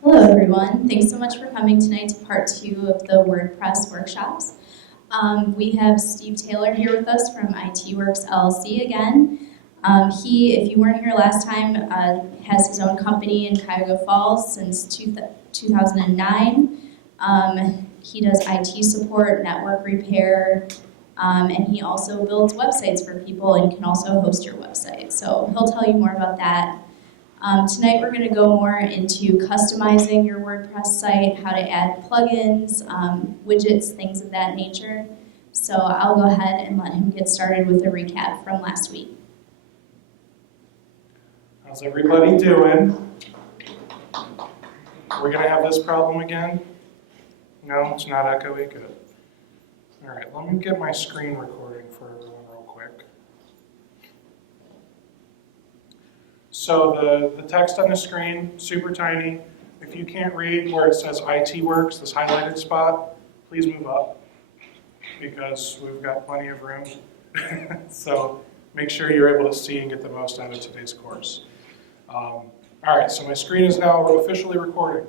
Hello everyone, thanks so much for coming tonight to part 2 of the WordPress workshops. We have Steve Taylor here with us from ITworks LLC again. If you weren't here last time, has his own company in Cuyahoga Falls since 2009. He does IT support, network repair, and he also builds websites for people and can also host your website. So he'll tell you more about that. Tonight we're going to go more into customizing your WordPress site, how to add plugins, widgets, things of that nature. So I'll go ahead and let him get started with a recap from last week. How's everybody doing? We're going to have this problem again? No, it's not echoey? Good. All right, let me get my screen recording for everyone real quick. So the text on the screen, super tiny. If you can't read where it says ITworks, this highlighted spot, please move up because we've got plenty of room. So make sure you're able to see and get the most out of today's course. All right, so my screen is now officially recording.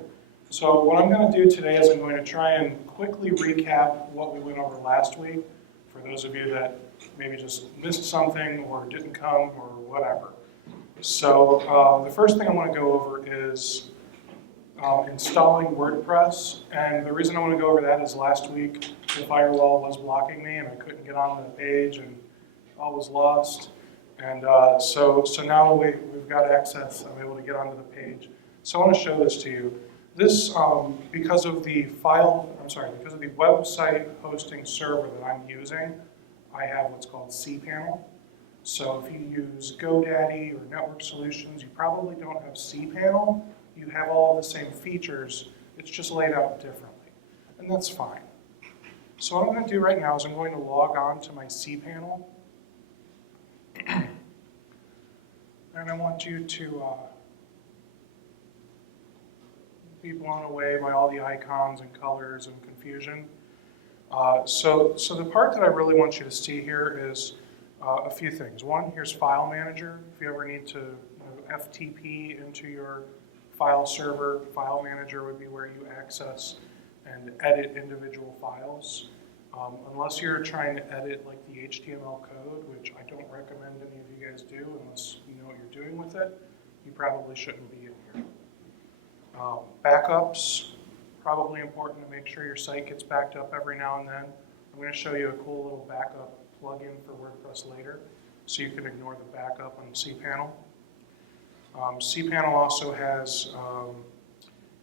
So what I'm going to do today is I'm going to try and quickly recap what we went over last week for those of you that maybe just missed something or didn't come or whatever. So the first thing I want to go over is installing WordPress. And the reason I want to go over that is last week the firewall was blocking me and I couldn't get on the page and all was lost. And so now we've got access. I'm able to get onto the page. So I want to show this to you. This, because of the website hosting server that I'm using, I have what's called cPanel. So if you use GoDaddy or Network Solutions, you probably don't have cPanel. You have all the same features. It's just laid out differently. And that's fine. So what I'm going to do right now is I'm going to log on to my cPanel. And I want you to be blown away by all the icons and colors and confusion. So the part that I really want you to see here is a few things. One, here's File Manager. If you ever need to FTP into your file server, File Manager would be where you access and edit individual files. Unless you're trying to edit like the HTML code, which I don't recommend any of you guys do unless you know what you're doing with it, you probably shouldn't be in here. Backups, probably important to make sure your site gets backed up every now and then. I'm going to show you a cool little backup plugin for WordPress later, so you can ignore the backup on cPanel. cPanel also has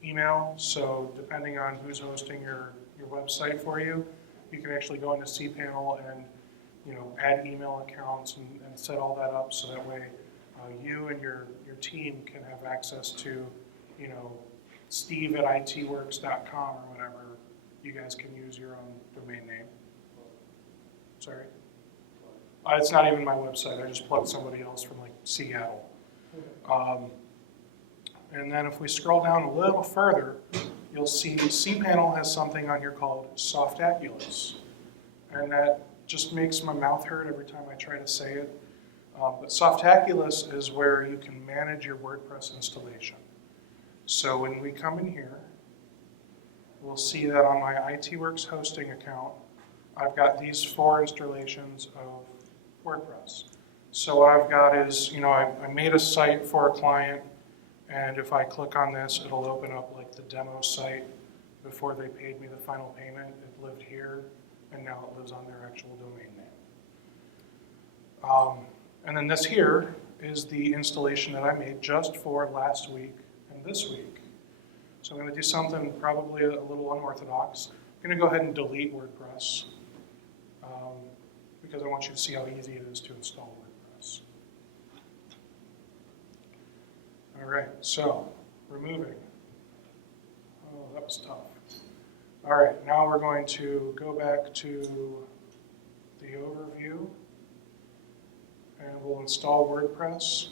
email, so depending on who's hosting your website for you, you can actually go into cPanel and add email accounts and set all that up so that way you and your team can have access to steve@itworks.com or whatever. You guys can use your own domain name. Sorry? It's not even my website. I just plugged somebody else from like Seattle. And then if we scroll down a little further, you'll see cPanel has something on here called Softaculous. And that just makes my mouth hurt every time I try to say it. But Softaculous is where you can manage your WordPress installation. So when we come in here, we'll see that on my ITworks hosting account, I've got these 4 installations of WordPress. So what I've got is, I made a site for a client, and if I click on this, it'll open up like the demo site. Before they paid me the final payment, it lived here, and now it lives on their actual domain name. And then this here is the installation that I made just for last week and this week. So I'm going to do something probably a little unorthodox. I'm going to go ahead and delete WordPress because I want you to see how easy it is to install WordPress. All right, so removing. Oh, that was tough. All right, now we're going to go back to the overview and we'll install WordPress.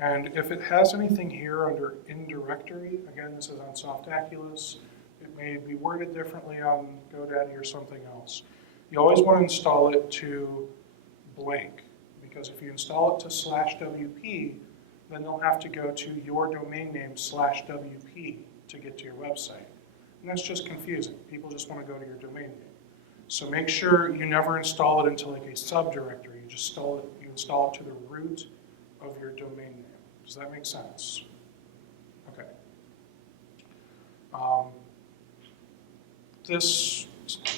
And if it has anything here under in directory, again, this is on Softaculous, it may be worded differently on GoDaddy or something else. You always want to install it to blank, because if you install it to /WP, then they'll have to go to your domain name /WP to get to your website. And that's just confusing. People just want to go to your domain name. So make sure you never install it into like a subdirectory. You just install it to the root of your domain name. Does that make sense? Okay.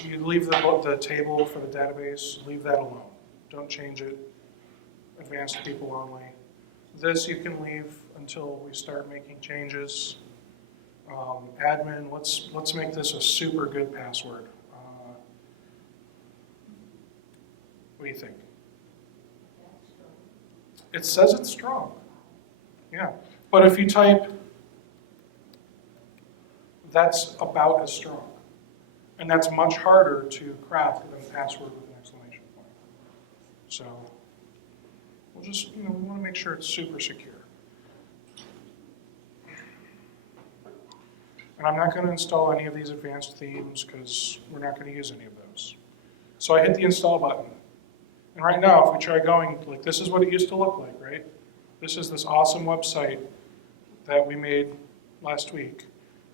You leave the table for the database, leave that alone. Don't change it. Advanced people only. This you can leave until we start making changes. Admin, let's make this a super good password. What do you think? It says it's strong. Yeah. But if you type, that's about as strong. And that's much harder to craft than password with an exclamation point. So we'll just, we want to make sure it's super secure. And I'm not going to install any of these advanced themes because we're not going to use any of those. So I hit the install button. And right now, if we try going, like this is what it used to look like, right? This is this awesome website that we made last week.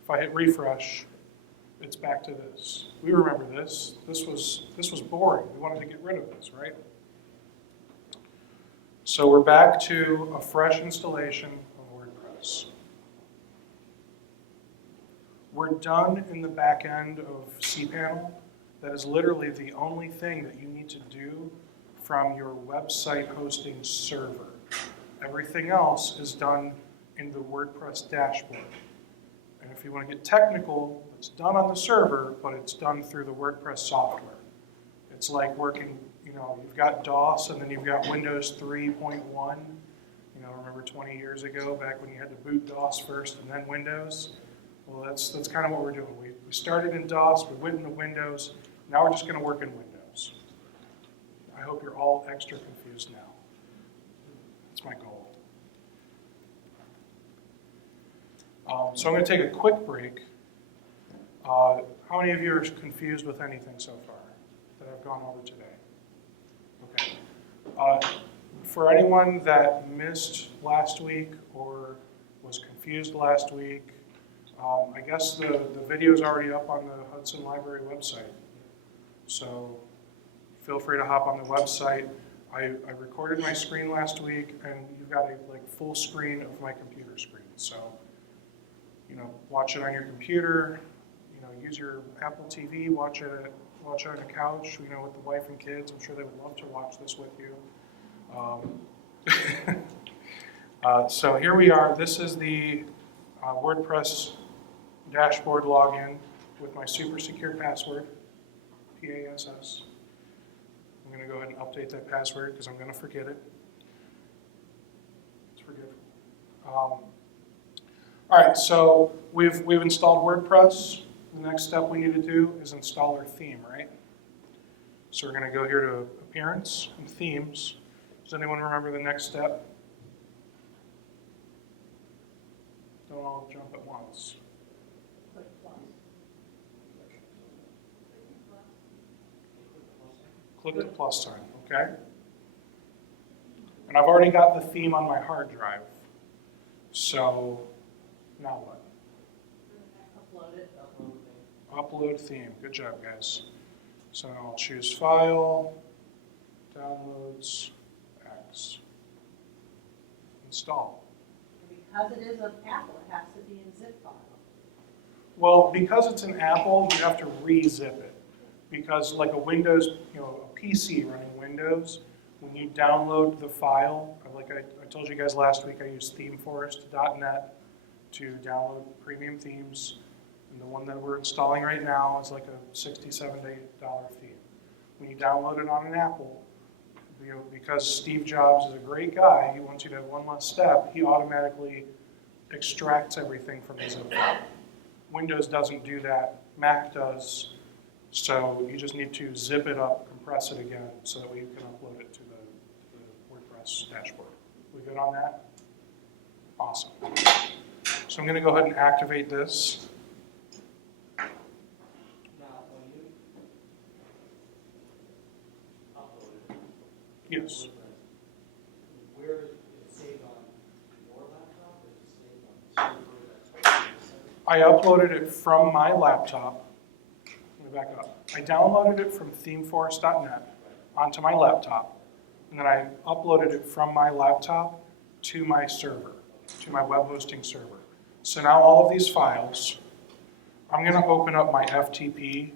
If I hit refresh, it's back to this. We remember this. This was boring. We wanted to get rid of this, right? So we're back to a fresh installation of WordPress. We're done in the back end of cPanel. That is literally the only thing that you need to do from your website hosting server. Everything else is done in the WordPress dashboard. And if you want to get technical, it's done on the server, but it's done through the WordPress software. It's like working, you've got DOS and then you've got Windows 3.1. Remember 20 years ago, back when you had to boot DOS first and then Windows? Well, that's kind of what we're doing. We started in DOS, we went into Windows, now we're just going to work in Windows. I hope you're all extra confused now. That's my goal. So I'm going to take a quick break. How many of you are confused with anything so far that I've gone over today? Okay. For anyone that missed last week or was confused last week, I guess the video is already up on the Hudson Library website. So feel free to hop on the website. I recorded my screen last week, and you've got a full screen of my computer screen. So watch it on your computer. Use your Apple TV. Watch it on a couch. With the wife and kids. I'm sure they would love to watch this with you. So here we are. This is the WordPress dashboard login with my super secure password, PASS. I'm going to go ahead and update that password because I'm going to forget it. It's forgiven. All right, so we've installed WordPress. The next step we need to do is install our theme, right? So we're going to go here to Appearance and Themes. Does anyone remember the next step? Don't all jump at once. Click the plus sign, okay? And I've already got the theme on my hard drive. So now what? Upload theme. Good job, guys. So I'll choose File, Downloads, X. Install. Because it is an Apple, it has to be in zip file. Well, because it's an Apple, you have to re-zip it. Because like a Windows, a PC running Windows, when you download the file, like I told you guys last week, I used themeforest.net to download premium themes. And the one that we're installing right now is like a $67 to $8 theme. When you download it on an Apple, because Steve Jobs is a great guy, he wants you to have one less step, he automatically extracts everything from the zip file. Windows doesn't do that, Mac does, so you just need to zip it up, compress it again, so that we can upload it to the WordPress dashboard. We good on that? Awesome. So I'm going to go ahead and activate this. Yes. Where is it saved on your laptop or is it saved on the server that's I uploaded it from my laptop. Let me back up. I downloaded it from themeforest.net onto my laptop, and then I uploaded it from my laptop to my server, to my web hosting server. So now all of these files, I'm going to open up my FTP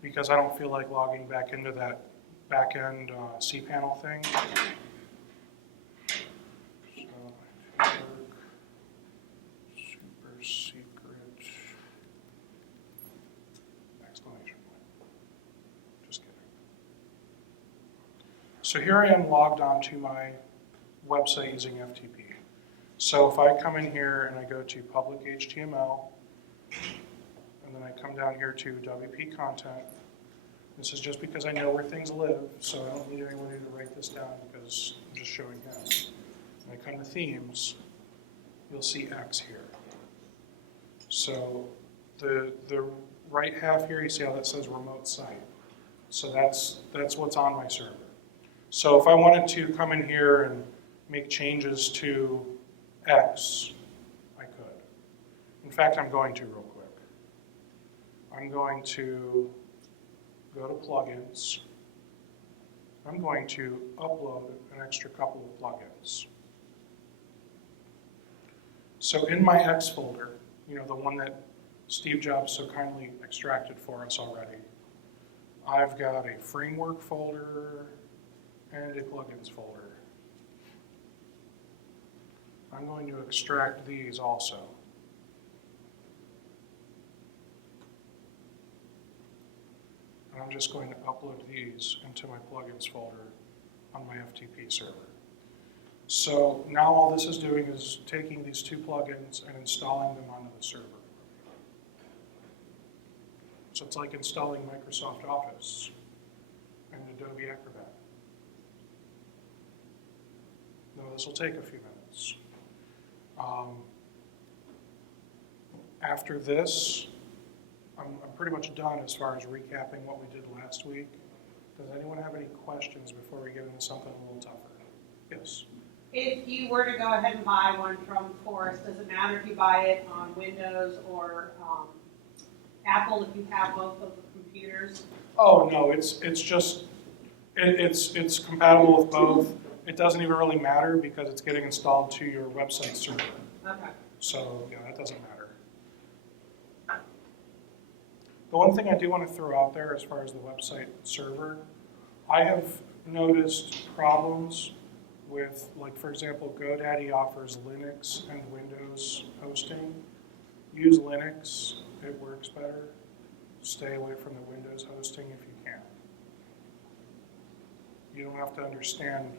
because I don't feel like logging back into that back-end cPanel thing. So, super secret, exclamation point. Just kidding. So here I am logged onto my website using FTP. So if I come in here and I go to public HTML, and then I come down here to WP content, this is just because I know where things live, so I don't need anyone to write this down because I'm just showing him. When I come to themes, you'll see X here. So the right half here, you see how that says remote site. So that's what's on my server. So if I wanted to come in here and make changes to X, I could. In fact, I'm going to real quick. I'm going to go to plugins. I'm going to upload an extra couple of plugins. So in my X folder, the one that Steve Jobs so kindly extracted for us already, I've got a framework folder and a plugins folder. I'm going to extract these also. And I'm just going to upload these into my plugins folder on my FTP server. So now all this is doing is taking these two plugins and installing them onto the server. So it's like installing Microsoft Office and Adobe Acrobat. Now this will take a few minutes. After this, I'm pretty much done as far as recapping what we did last week. Does anyone have any questions before we get into something a little tougher? Yes? If you were to go ahead and buy one from Forest, does it matter if you buy it on Windows or Apple if you have both of the computers? Oh no, it's compatible with both. It doesn't even really matter because it's getting installed to your website server. Okay. So yeah, that doesn't matter. The one thing I do want to throw out there as far as the website server, I have noticed problems with, like for example, GoDaddy offers Linux and Windows hosting. Use Linux, it works better. Stay away from the Windows hosting if you can. You don't have to understand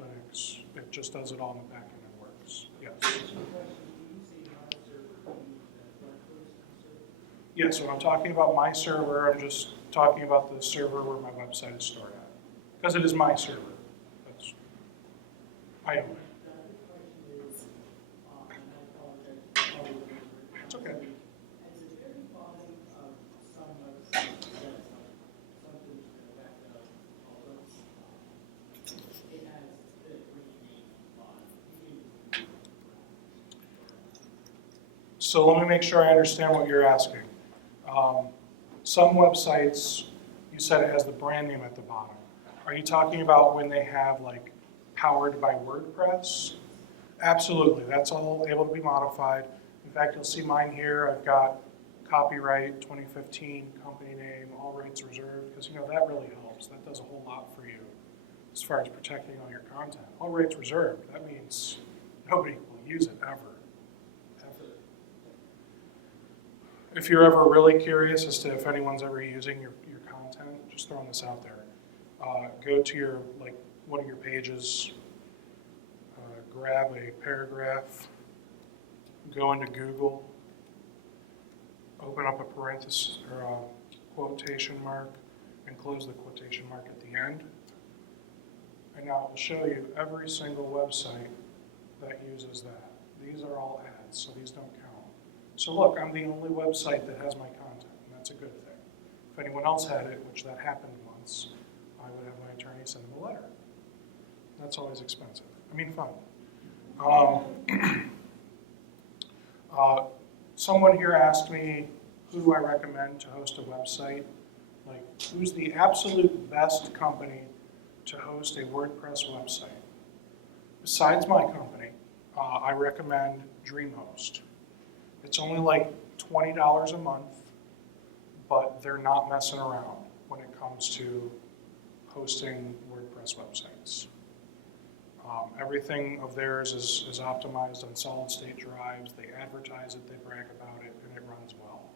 Linux, it just does it all in the back end and works. Yes? Yes, when I'm talking about my server, I'm just talking about the server where my website is stored at. Because it is my server. I own it. It's okay. So let me make sure I understand what you're asking. Some websites, you said it has the brand name at the bottom. Are you talking about when they have like powered by WordPress? Absolutely, that's all able to be modified. In fact, you'll see mine here. I've got copyright 2015, company name, all rights reserved, because that really helps. That does a whole lot for you as far as protecting all your content. All rights reserved, that means nobody will use it ever. If you're ever really curious as to if anyone's ever using your content, just throwing this out there. Go to your one of your pages, grab a paragraph, go into Google, open up a parenthesis or a quotation mark, and close the quotation mark at the end. And now it will show you every single website that uses that. These are all ads, so these don't count. So look, I'm the only website that has my content, and that's a good thing. If anyone else had it, which that happened once, I would have my attorney send them a letter. That's always expensive. I mean, fun. someone here asked me who do I recommend to host a website. Like, who's the absolute best company to host a WordPress website? Besides my company, I recommend DreamHost. It's only like $20 a month, but they're not messing around when it comes to hosting WordPress websites. Everything of theirs is optimized on solid state drives. They advertise it, they brag about it, and it runs well.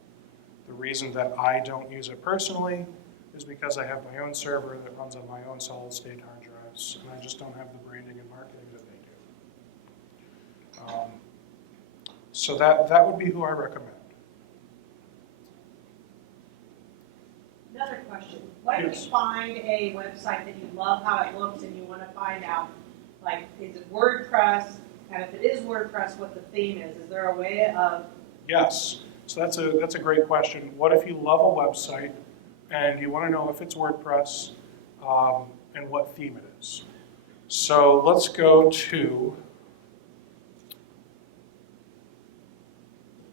The reason that I don't use it personally is because I have my own server that runs on my own solid state hard drives, and I just don't have the branding and marketing that they do. So that would be who I recommend. Another question. What if Yes. you find a website that you love how it looks and you want to find out, like, is it WordPress? And if it is WordPress, what the theme is? Is there a way of... Yes, so that's a great question. What if you love a website and you want to know if it's WordPress and what theme it is? So let's go to,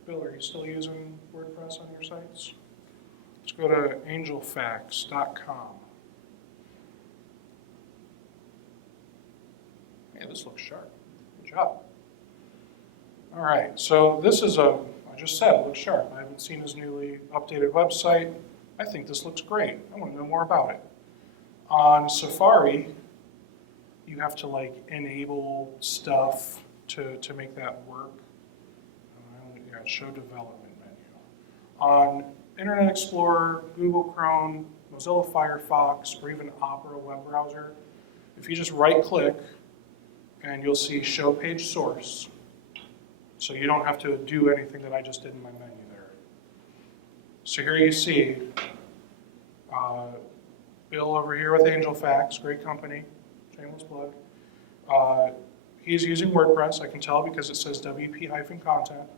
Bill, are you still using WordPress on your sites? Let's go to angelfax.com. Yeah, this looks sharp. Good job. All right, so this is I just said it looks sharp. I haven't seen his newly updated website. I think this looks great. I want to know more about it. On Safari, you have to like enable stuff to make that work. Yeah, show development menu. On Internet Explorer, Google Chrome, Mozilla Firefox, or even Opera web browser, if you just right click and you'll see show page source. So you don't have to do anything that I just did in my menu there. So here you see Bill over here with AngelFax, great company, shameless plug. He's using WordPress, I can tell because it says WP-content.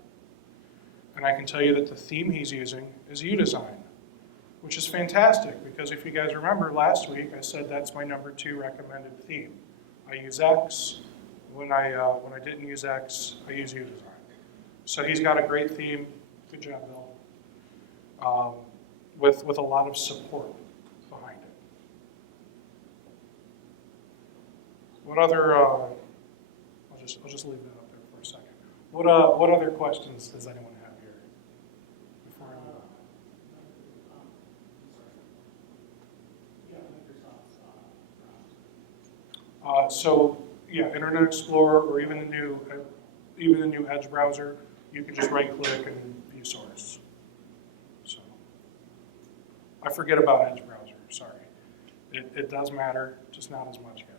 And I can tell you that the theme he's using is UDesign, which is fantastic because if you guys remember last week, I said that's my number 2 recommended theme. I use X. When I didn't use X, I use UDesign. So he's got a great theme. Good job, Bill. With a lot of support behind it. What other? I'll just leave that up there for a second. What other questions does anyone have here? Before I move on. So yeah, Internet Explorer or even the new Edge browser, you can just right click and view source. So I forget about Edge browser. Sorry, it does matter, just not as much yet.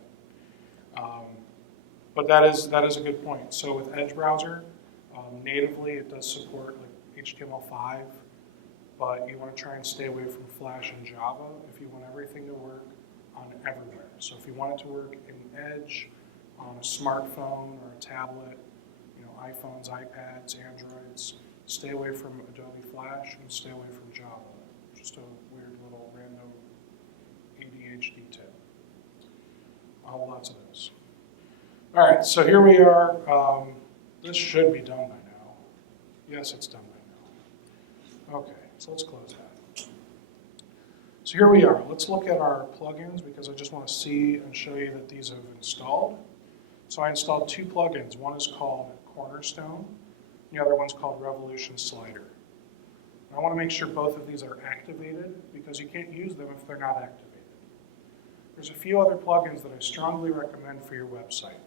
But that is a good point. So with Edge browser, natively it does support like HTML5, but you want to try and stay away from Flash and Java if you want everything to work on everywhere. So if you want it to work in Edge, on a smartphone or a tablet, iPhones, iPads, Androids, stay away from Adobe Flash and stay away from Java. Just a weird little random ADHD tip. Lots of those. All right, so here we are. This should be done by now. Yes, it's done by now. Okay, so let's close that. So here we are. Let's look at our plugins because I just want to see and show you that these have installed. So I installed 2 plugins. One is called Cornerstone. The other one's called Revolution Slider. And I want to make sure both of these are activated because you can't use them if they're not activated. There's a few other plugins that I strongly recommend for your website.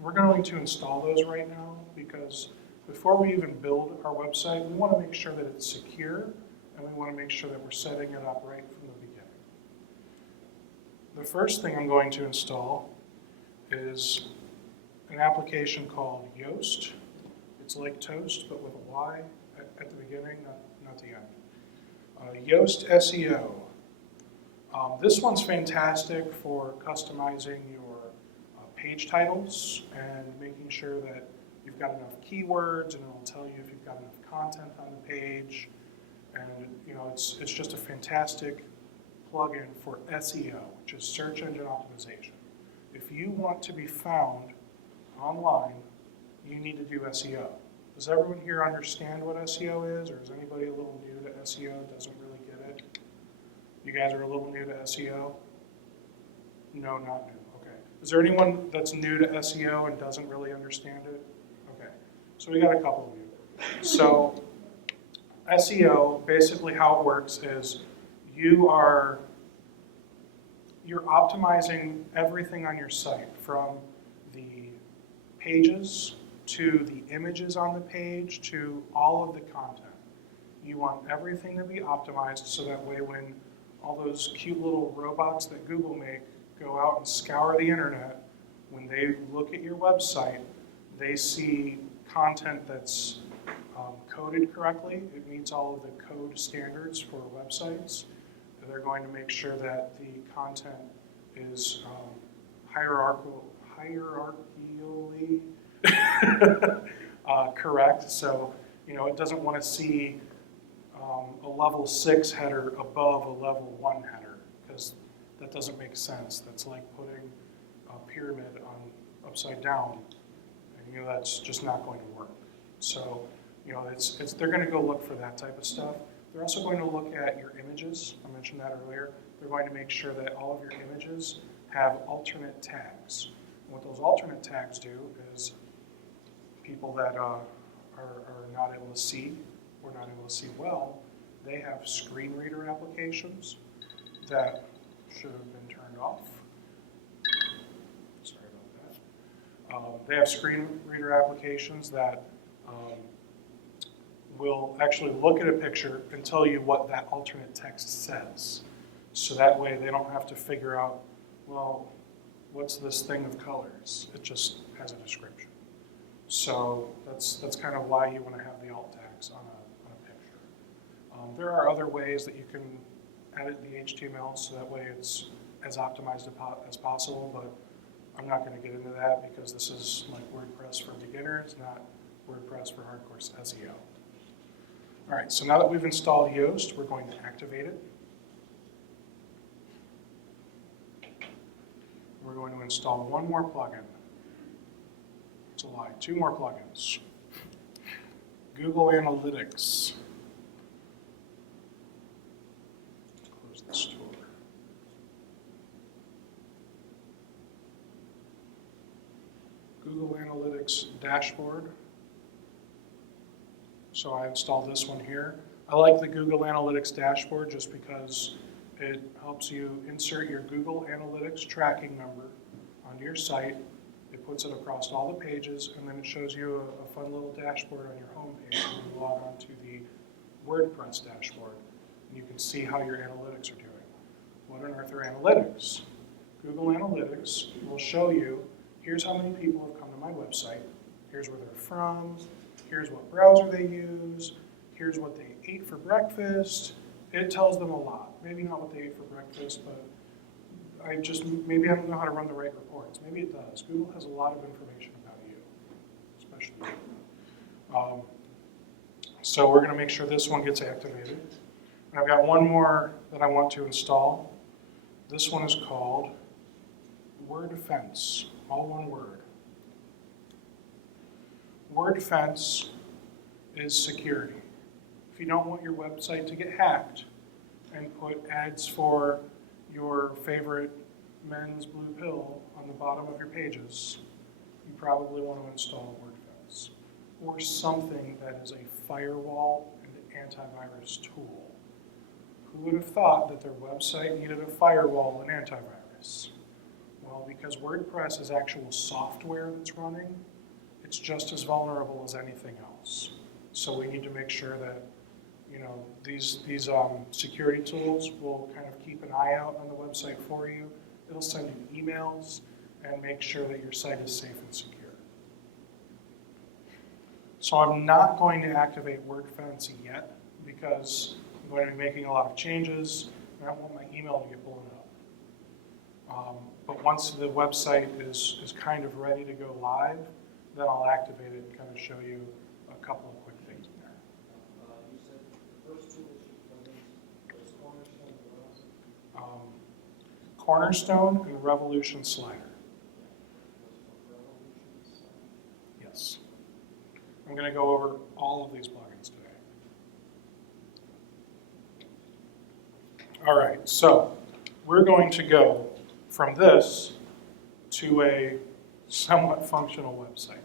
We're going to install those right now because before we even build our website, we want to make sure that it's secure and we want to make sure that we're setting it up right from the beginning. The first thing I'm going to install is an application called Yoast. It's like Toast, but with a Y at the beginning, not the end. Yoast SEO. This one's fantastic for customizing your page titles and making sure that you've got enough keywords, and it'll tell you if you've got enough content on the page. And it's just a fantastic plugin for SEO, which is search engine optimization. If you want to be found online, you need to do SEO. Does everyone here understand what SEO is, or is anybody a little new to SEO, doesn't really get it? You guys are a little new to SEO? No, not new, okay. Is there anyone that's new to SEO and doesn't really understand it? Okay, so we got a couple of you. So SEO, basically how it works is you're optimizing everything on your site, from the pages to the images on the page to all of the content. You want everything to be optimized so that way when all those cute little robots that Google make go out and scour the internet, when they look at your website, they see content that's coded correctly. It meets all of the code standards for websites. They're going to make sure that the content is hierarchically correct. So, it doesn't want to see a level 6 header above a level 1 header, because that doesn't make sense. That's like putting a pyramid on upside down, and that's just not going to work. So, they're going to go look for that type of stuff. They're also going to look at your images. I mentioned that earlier. They're going to make sure that all of your images have alternate tags. And what those alternate tags do is people that are not able to see or not able to see well, they have screen reader applications that should have been turned off. Sorry about that. They have screen reader applications that will actually look at a picture and tell you what that alternate text says. So that way they don't have to figure out, well, what's this thing of colors? It just has a description. So that's kind of why you want to have the alt tags on a picture. There are other ways that you can edit the HTML so that way it's as optimized as possible, but I'm not going to get into that because this is like WordPress for beginners, not WordPress for hardcore SEO. All right, so now that we've installed Yoast, we're going to activate it. We're going to install one more plugin. It's a lie, 2 more plugins. Google Analytics. Close this door. Google Analytics dashboard. So I installed this one here. I like the Google Analytics dashboard just because it helps you insert your Google Analytics tracking number onto your site. It puts it across all the pages, and then it shows you a fun little dashboard on your home page when you log on to the WordPress dashboard. And you can see how your analytics are doing. What on earth are analytics? Google Analytics will show you, here's how many people have come to my website, here's where they're from, here's what browser they use, here's what they ate for breakfast. It tells them a lot. Maybe not what they ate for breakfast, but maybe I don't know how to run the right reports. Maybe it does. Google has a lot of information about you, especially you. So we're going to make sure this one gets activated. And I've got one more that I want to install. This one is called WordFence, all one word. WordFence is security. If you don't want your website to get hacked and put ads for your favorite men's blue pill on the bottom of your pages, you probably want to install WordFence or something that is a firewall and antivirus tool. Who would have thought that their website needed a firewall and antivirus? Well, because WordPress is actual software that's running, it's just as vulnerable as anything else. So we need to make sure that these security tools will kind of keep an eye out on the website for you. It'll send you emails and make sure that your site is safe and secure. So I'm not going to activate WordFence yet because I'm going to be making a lot of changes and I don't want my email to get blown up. But once the website is kind of ready to go live, then I'll activate it and kind of show you a couple of quick things in there. You said the first two was Cornerstone and what else? Cornerstone and Revolution Slider. Yes. I'm going going to go over all of these plugins today. All right, so we're going to go from this to a somewhat functional website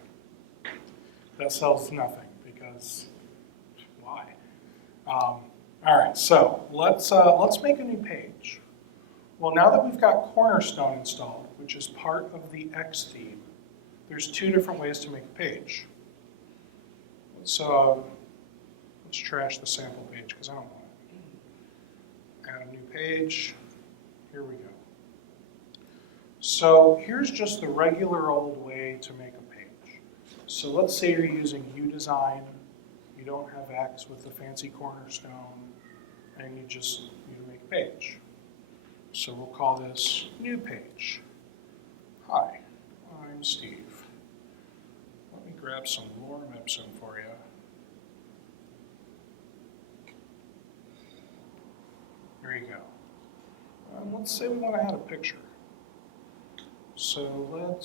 that sells nothing because why? All right, so let's make a new page. Well, now that we've got Cornerstone installed, which is part of the X theme, there's two different ways to make a page. Let's trash the sample page because I don't want it. Add a new page. Here we go. So here's just the regular old way to make a page. So let's say you're using UDesign, you don't have X with the fancy Cornerstone, and you just need to make a page. So we'll call this new page. Hi, I'm Steve. Let me grab some lorem ipsum for you. There you go. Let's say we want to add a picture. So let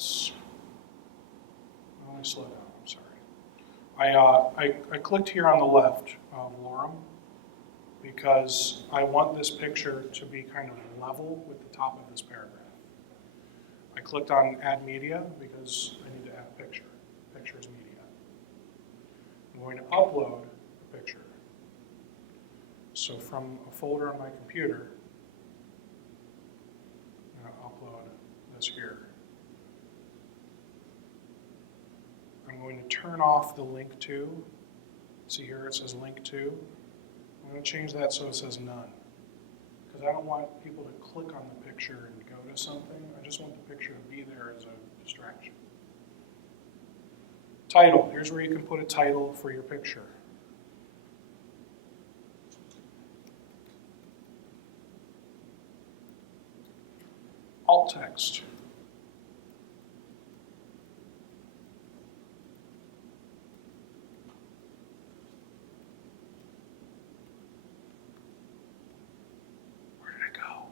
me slow down, I'm sorry. I clicked here on the left of lorem because I want this picture to be kind of level with the top of this paragraph. I clicked on add media because I need to add a picture. Picture is media. I'm going to upload a picture. So from a folder on my computer, I'm going to upload this here. I'm going to turn off the link to. See here it says link to. I'm going to change that so it says none. Because I don't want people to click on the picture and go to something. I just want the picture to be there as a distraction. Title. Here's where you can put a title for your picture. Alt text. Where did it go?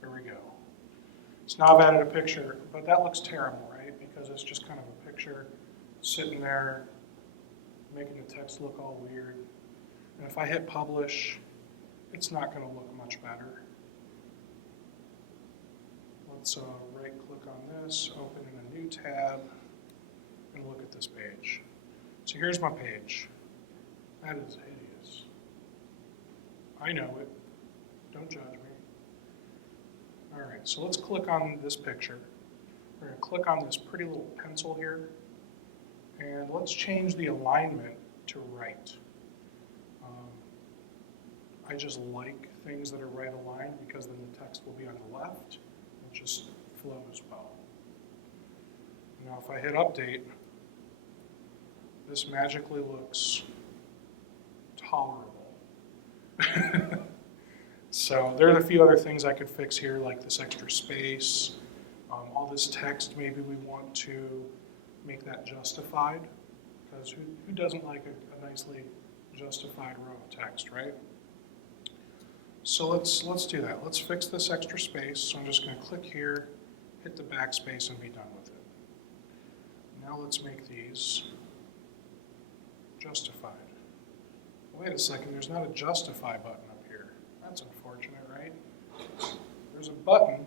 There we go. So now I've added a picture, but that looks terrible, right? Because it's just kind of a picture sitting there, making the text look all weird. And if I hit publish, it's not going to look much better. Let's right-click on this, open in a new tab, and look at this page. So here's my page. That is hideous. I know it. Don't judge me. All right, so let's click on this picture. We're going to click on this pretty little pencil here. And let's change the alignment to right. I just like things that are right aligned because then the text will be on the left. It just flows well. Now if I hit update, this magically looks tolerable. So there are a few other things I could fix here, like this extra space. All this text, maybe we want to make that justified, because who doesn't like a nicely justified row of text, right? So let's do that. Let's fix this extra space. So I'm just going to click here, hit the backspace, and be done with it. Now let's make these justified. Wait a second, there's not a justify button up here. That's unfortunate, right? There's a button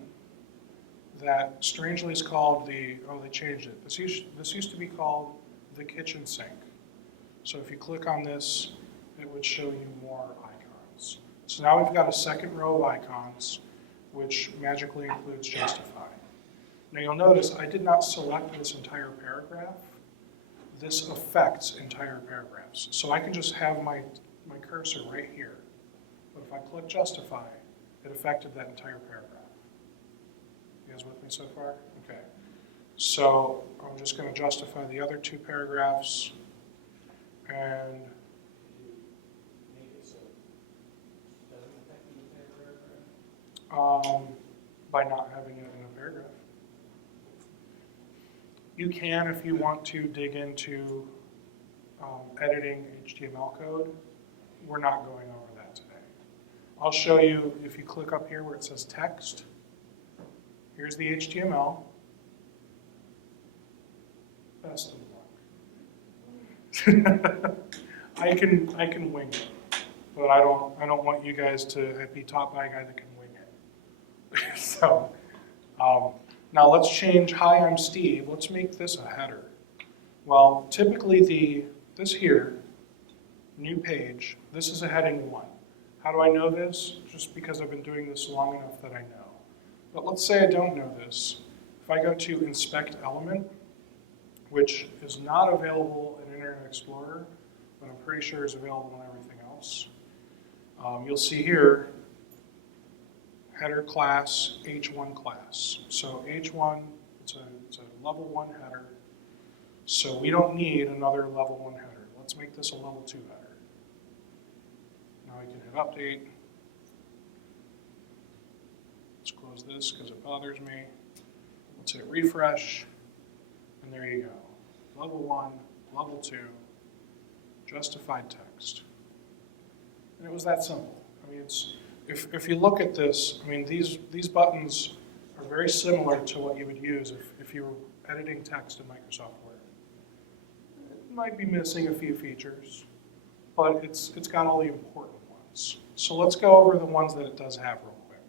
that strangely is called they changed it. This used to be called the kitchen sink. So if you click on this, it would show you more icons. So now we've got a second row of icons, which magically includes justify. Now you'll notice I did not select this entire paragraph. This affects entire paragraphs. So I can just have my cursor right here. But if I click justify, it affected that entire paragraph. You guys with me so far? Okay. So I'm just going to justify the other two paragraphs and Make it so it doesn't affect the entire paragraph? by not having it in a paragraph. You can, if you want to, dig into editing HTML code. We're not going over that today. I'll show you if you click up here where it says text. Here's the HTML. Best of luck. I can wing it, but I don't want you guys to be taught by a guy that can wing it. So now let's change "Hi, I'm Steve." Let's make this a header. Well, typically this here, new page, this is a heading 1. How do I know this? Just because I've been doing this long enough that I know. But let's say I don't know this. If I go to Inspect Element, which is not available in Internet Explorer, but I'm pretty sure is available in everything else, you'll see here, header class, H1 class. So H1, it's a level 1 header. So we don't need another level 1 header. Let's make this a level 2 header. Now I can hit update. Let's close this because it bothers me. Let's hit refresh, and there you go. Level 1, level 2, justified text. And it was that simple. I mean, if you look at this, I mean, these buttons are very similar to what you would use if you were editing text in Microsoft Word. It might be missing a few features, but it's got all the important ones. So let's go over the ones that it does have real quick.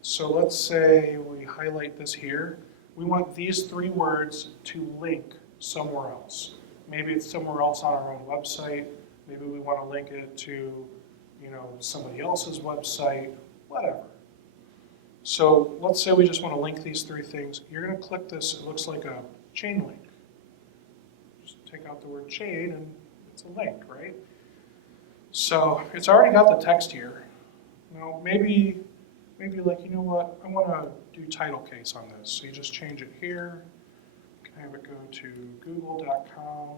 So let's say we highlight this here. We want these 3 words to link somewhere else. Maybe it's somewhere else on our own website. Maybe we want to link it to, somebody else's website, whatever. So let's say we just want to link these 3 things. You're going to click this. It looks like a chain link. Just take out the word chain and it's a link, right? So it's already got the text here. Now maybe like, you know what, I want to do title case on this. So you just change it here. You can have it go to google.com.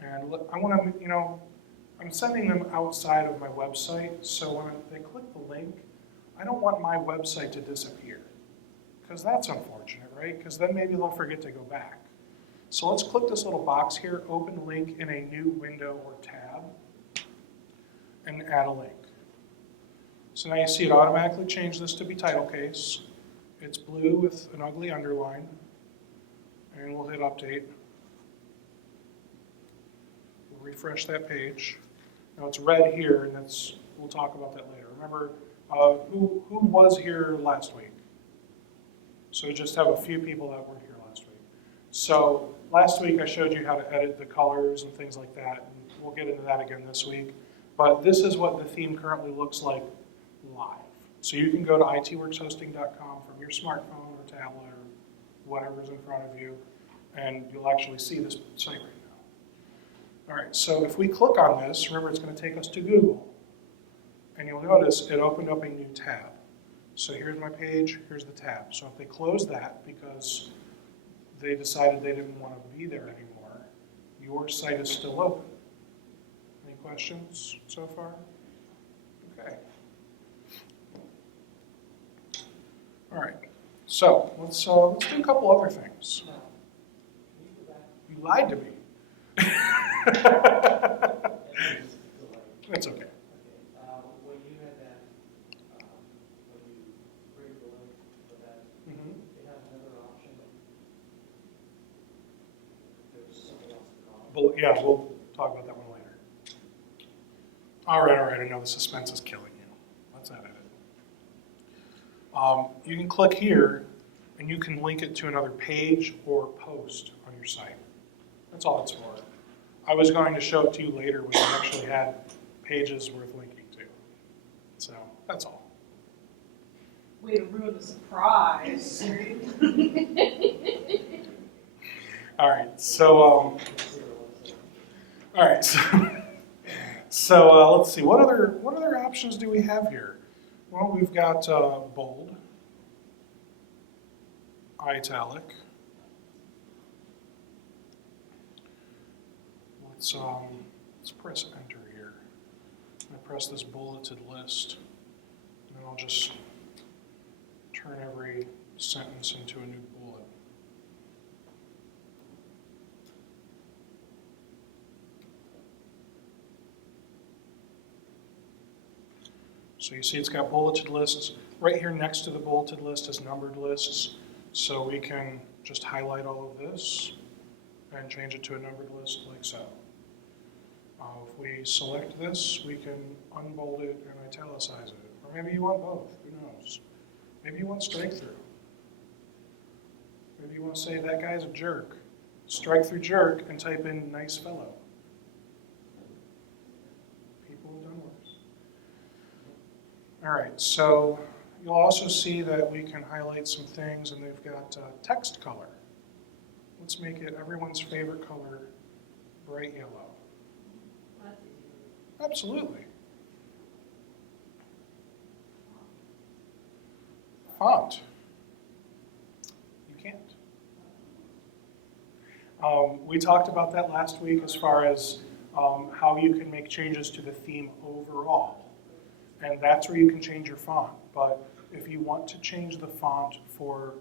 And I want to, I'm sending them outside of my website. So when they click the link, I don't want my website to disappear. Because that's unfortunate, right? Because then maybe they'll forget to go back. So let's click this little box here, open link in a new window or tab, and add a link. So now you see it automatically changed this to be title case. It's blue with an ugly underline. And we'll hit update. We'll refresh that page. Now it's red here, and we'll talk about that later. Remember, who was here last week? So just have a few people that weren't here last week. So last week I showed you how to edit the colors and things like that. And we'll get into that again this week. But this is what the theme currently looks like live. So you can go to itworkshosting.com from your smartphone or tablet or whatever's in front of you, and you'll actually see this site right now. All right, so if we click on this, remember it's going to take us to Google. And you'll notice it opened up a new tab. So here's my page, here's the tab. So if they close that because they decided they didn't want to be there anymore, your site is still open. Any questions so far? Okay. All right, so let's do a couple other things. You lied to me. That's okay. When you had that, when you created the link for that, it has another option. There's something else to call. Well, yeah, we'll talk about that one later. All right, I know the suspense is killing you. Let's edit it. You can click here, and you can link it to another page or post on your site. That's all it's for. I was going to show it to you later when I actually had pages worth linking to. So that's all. Way to ruin the surprise. All right, so so let's see. What other options do we have here? Well, we've got bold, italic. Let's press enter here. I press this bulleted list, and then I'll just turn every sentence into a new bullet. So you see it's got bulleted lists. Right here next to the bulleted list is numbered lists. So we can just highlight all of this and change it to a numbered list like so. If we select this, we can unbold it and italicize it. Or maybe you want both, who knows? Maybe you want strike through. Maybe you want to say that guy's a jerk. Strike through jerk and type in nice fellow. People have done worse. All right, so you'll also see that we can highlight some things, and they've got text color. Let's make it everyone's favorite color, bright yellow. Absolutely. Font. You can't. We talked about that last week as far as how you can make changes to the theme overall. And that's where you can change your font. But if you want to change the font for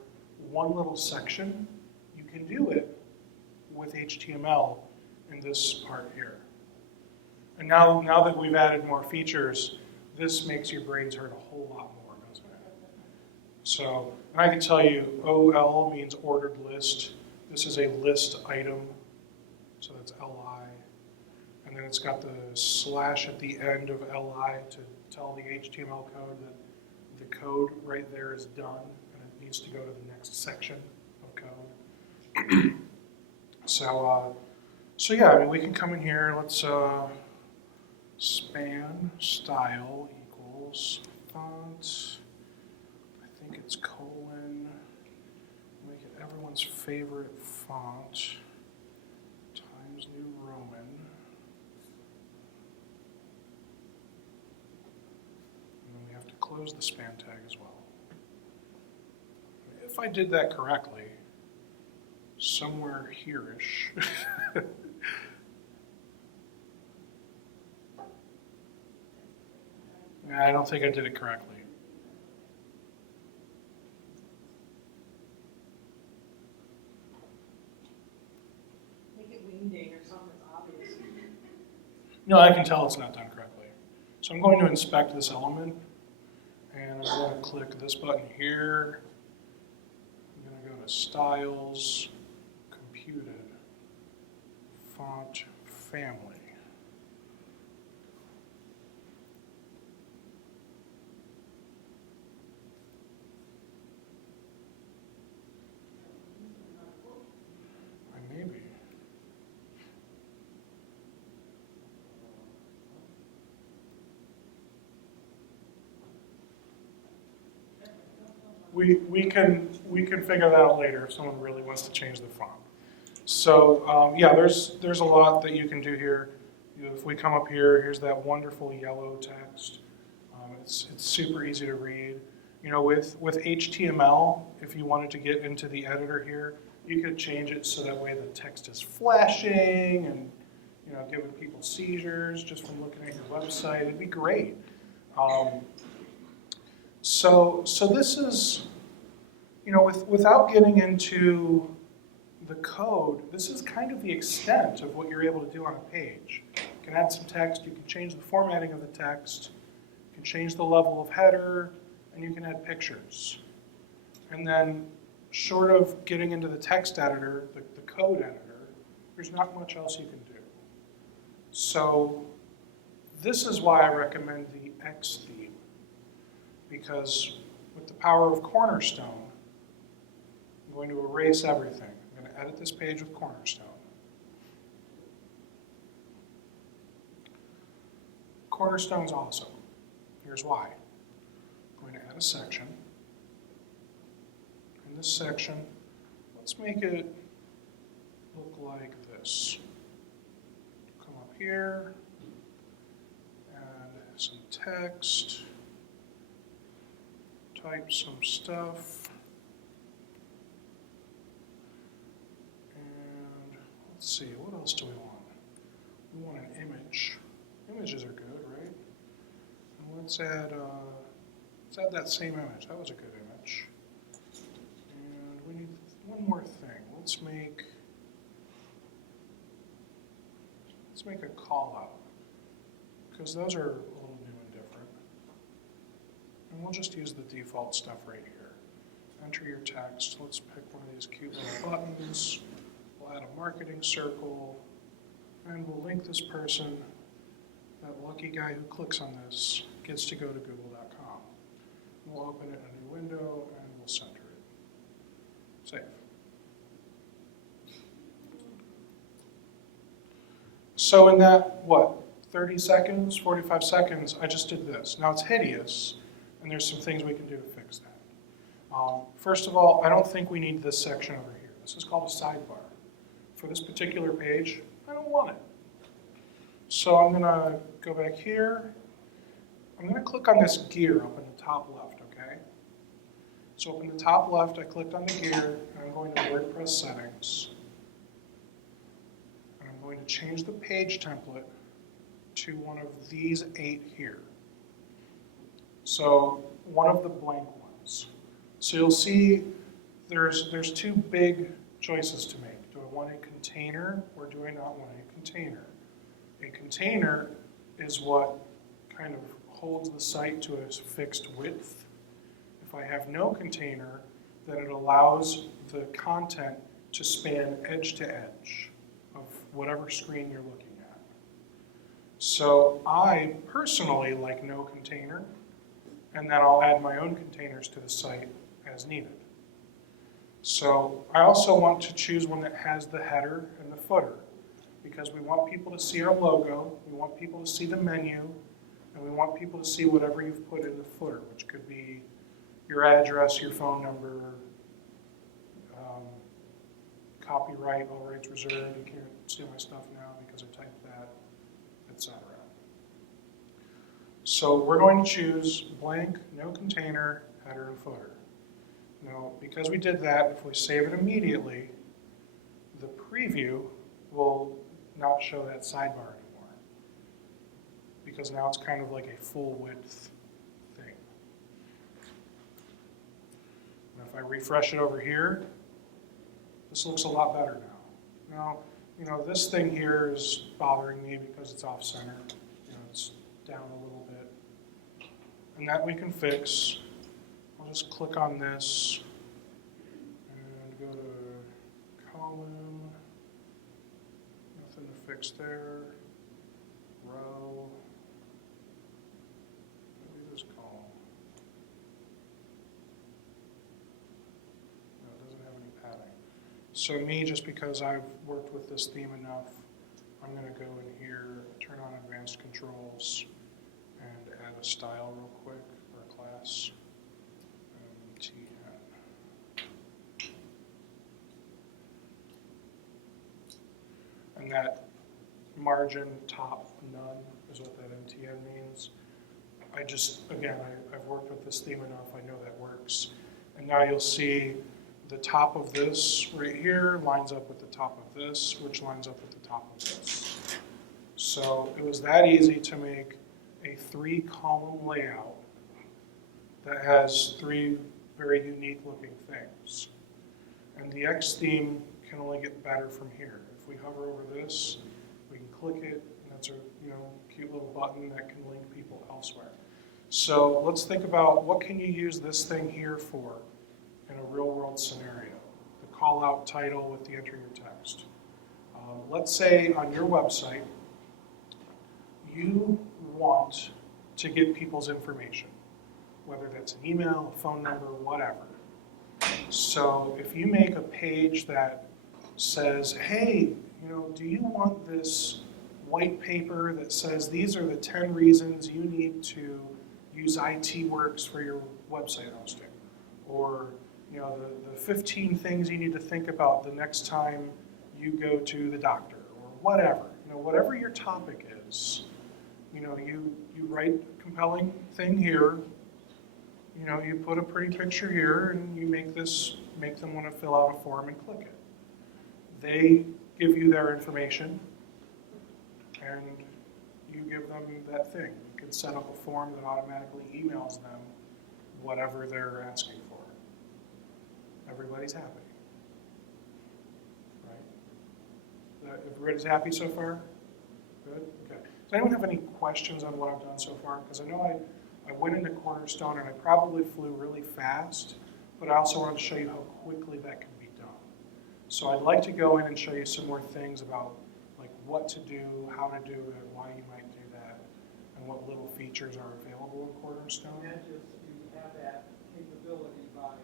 one little section, you can do it with HTML in this part here. And now that we've added more features, this makes your brains hurt a whole lot more, doesn't it? So, and I can tell you, OL means ordered list. This is a list item, so that's LI. And then it's got the slash at the end of LI to tell the HTML code that the code right there is done, and it needs to go to the next section of code. So yeah, I mean, we can come in here, let's span style equals font, I think it's colon, make it everyone's favorite font, Times New Roman. And then we have to close the span tag as well. If I did that correctly, somewhere here-ish, I don't think I did it correctly. Make it wingding or something that's obvious. No, I can tell it's not done correctly. So I'm going to inspect this element, and I'm going to click this button here. I'm going to go to Styles, Computed, Font, Family. Maybe. We can figure that out later if someone really wants to change the font. So yeah, there's a lot that you can do here. If we come up here, here's that wonderful yellow text. It's super easy to read. You know, with HTML, if you wanted to get into the editor here, you could change it so that way the text is flashing and, you know, giving people seizures just from looking at your website. It'd be great. So this is, you know, without getting into the code, this is kind of the extent of what you're able to do on a page. You can add some text, you can change the formatting of the text, you can change the level of header, and you can add pictures. And then, short of getting into the text editor, the code editor, there's not much else you can do. So this is why I recommend the X theme, because with the power of Cornerstone, I'm going to erase everything. I'm going to edit this page with Cornerstone. Cornerstone's awesome. Here's why. I'm going to add a section. In this section, let's make it look like this. Come up here, add some text, type some stuff, and let's see, what else do we want? We want an image. Images are good, right? And let's add that same image. That was a good image. And we need one more thing. Let's make a call out, because those are a little new and different. And we'll just use the default stuff right here. Enter your text. Let's pick one of these cute little buttons. We'll add a marketing circle. And we'll link this person. That lucky guy who clicks on this gets to go to google.com. We'll open it in a new window and we'll center it. Save. So in that, 30 seconds, 45 seconds, I just did this. Now it's hideous, and there's some things we can do to fix that. First of all, I don't think we need this section over here. This is called a sidebar. For this particular page, I don't want it. So I'm going to go back here. I'm going to click on this gear up in the top left, okay? So up in the top left, I clicked on the gear, and I'm going to WordPress settings. And I'm going to change the page template to one of these 8 here. So one of the blank ones. So you'll see there's 2 big choices to make. Do I want a container or do I not want a container? A container is what kind of holds the site to a fixed width. If I have no container, then it allows the content to span edge to edge of whatever screen you're looking at. So I personally like no container, and then I'll add my own containers to the site as needed. So I also want to choose one that has the header and the footer, because we want people to see our logo, we want people to see the menu, and we want people to see whatever you've put in the footer, which could be your address, your phone number, copyright, all rights reserved, you can't see my stuff now because I typed that, etc. So we're going to choose blank, no container, header, and footer. Now, because we did that, if we save it immediately, the preview will not show that sidebar anymore, because now it's kind of like a full width thing. And if I refresh it over here, this looks a lot better now. Now, this thing here is bothering me because it's off center. It's down a little bit. And that we can fix. I'll just click on this and go to column. Nothing to fix there. Row. Maybe this column. No, it doesn't have any padding. So me, just because I've worked with this theme enough, I'm going to go in here, turn on advanced controls, and add a style real quick, or a class. MTN. And that margin top none is what that MTN means. I've worked with this theme enough, I know that works. And now you'll see the top of this right here lines up with the top of this, which lines up with the top of this. So it was that easy to make a 3-column layout that has 3 very unique looking things. And the X theme can only get better from here. If we hover over this, we can click it, and that's a cute little button that can link people elsewhere. So let's think about what can you use this thing here for in a real world scenario. The call out title with the enter your text. Let's say on your website, you want to get people's information, whether that's an email, a phone number, whatever. So if you make a page that says, hey, do you want this white paper that says these are the 10 reasons you need to use ITworks for your website hosting, or the 15 things you need to think about the next time you go to the doctor, or whatever. Whatever your topic is, you write a compelling thing here. You put a pretty picture here, and you make them want to fill out a form and click it. They give you their information, and you give them that thing. You can set up a form that automatically emails them whatever they're asking for. Everybody's happy, right? Everybody's happy so far? Good? Okay. Does anyone have any questions on what I've done so far? Because I know I went into Cornerstone and I probably flew really fast, but I also wanted to show you how quickly that can be done. So I'd like to go in and show you some more things about like what to do, how to do it, why you might do that, and what little features are available in Cornerstone. And just you have that capability by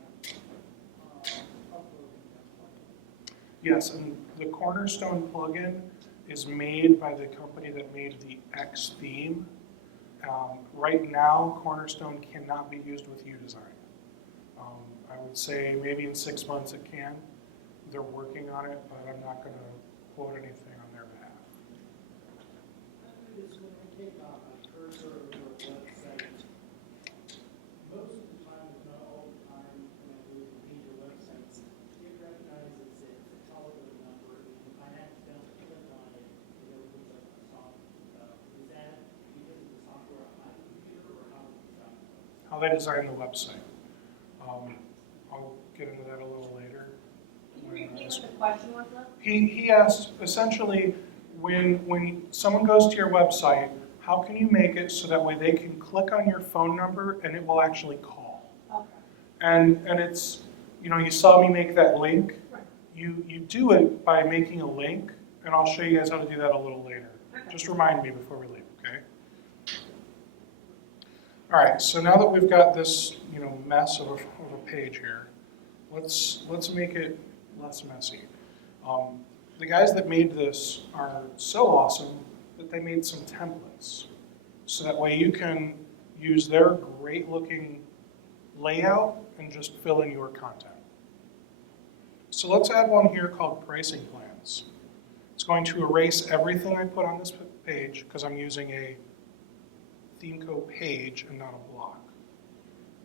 uploading that plugin. Yes, and the Cornerstone plugin is made by the company that made the X theme. Right now, Cornerstone cannot be used with UDesign. I would say maybe in 6 months it can. They're working on it, but I'm not going to quote anything on their behalf. Is when I take a cursor or a website, most of the time, if not all the time, when I go to major websites, it recognizes it's a telephone number, and if I accidentally click on it, it opens up a software. Is that because of the software on my computer, or how is it done? How they design the website. I'll get into that a little later. Can you repeat what the question was, though? He asked, essentially, when someone goes to your website, how can you make it so that way they can click on your phone number and it will actually call? Okay. And it's, you saw me make that link. Right. You do it by making a link, and I'll show you guys how to do that a little later. Okay. Just remind me before we leave, okay? All right, so now that we've got this, mess of a page here, let's make it less messy. The guys that made this are so awesome that they made some templates. So that way you can use their great looking layout and just fill in your content. So let's add one here called pricing plans. It's going to erase everything I put on this page because I'm using a ThemeCo page and not a block.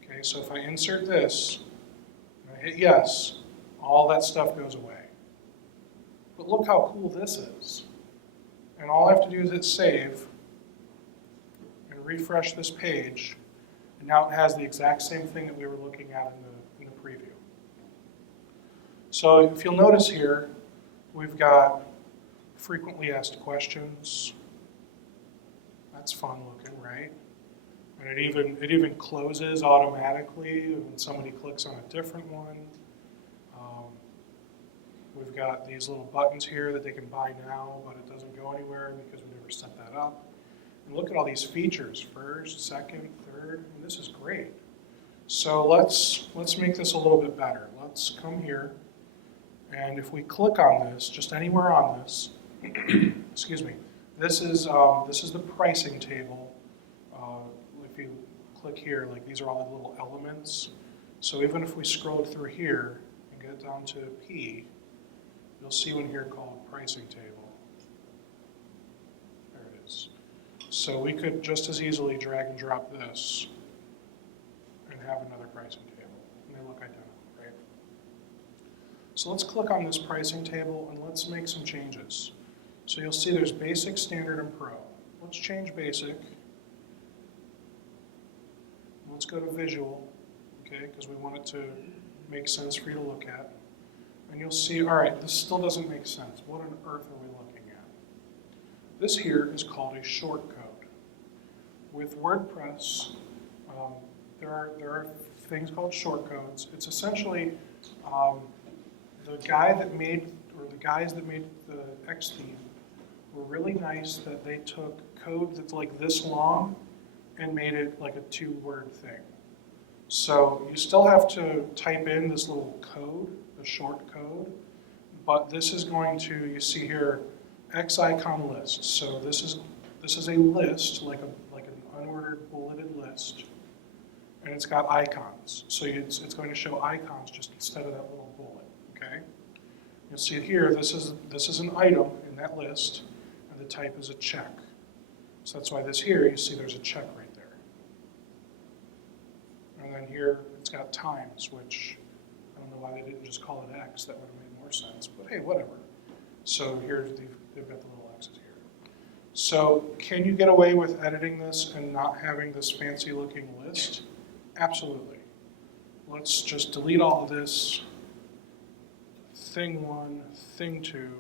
Okay, so if I insert this, and I hit yes, all that stuff goes away. But look how cool this is. And all I have to do is hit save and refresh this page, and now it has the exact same thing that we were looking at in the preview. So if you'll notice here, we've got frequently asked questions. That's fun looking, right? And it even closes automatically when somebody clicks on a different one. We've got these little buttons here that they can buy now, but it doesn't go anywhere because we never set that up. And look at all these features, first, second, third, and this is great. So let's make this a little bit better. Let's come here, and if we click on this, just anywhere on this, excuse me, this is the pricing table. If you click here, like these are all the little elements. So even if we scrolled through here and get down to P, you'll see one here called pricing table. There it is. So we could just as easily drag and drop this and have another pricing table. And they look identical, right? So let's click on this pricing table and let's make some changes. So you'll see there's basic, standard, and pro. Let's change basic. Let's go to visual, okay, because we want it to make sense for you to look at. And you'll see, all right, this still doesn't make sense. What on earth are we looking at? This here is called a shortcode. With WordPress, there are things called shortcodes. It's essentially the guys that made the X theme were really nice that they took code that's like this long and made it like a 2-word thing. So you still have to type in this little code, the short code, but this is going to, you see here, X icon list. So this is a list, like an unordered bulleted list, and it's got icons. So it's going to show icons just instead of that little bullet, okay? You'll see here, this is an item in that list, and the type is a check. So that's why this here, you see there's a check right there. And then here, it's got times, which I don't know why they didn't just call it X. That would have made more sense, but hey, whatever. So here, they've got the little X's here. So can you get away with editing this and not having this fancy looking list? Absolutely. Let's just delete all of this. Thing 1, thing 2,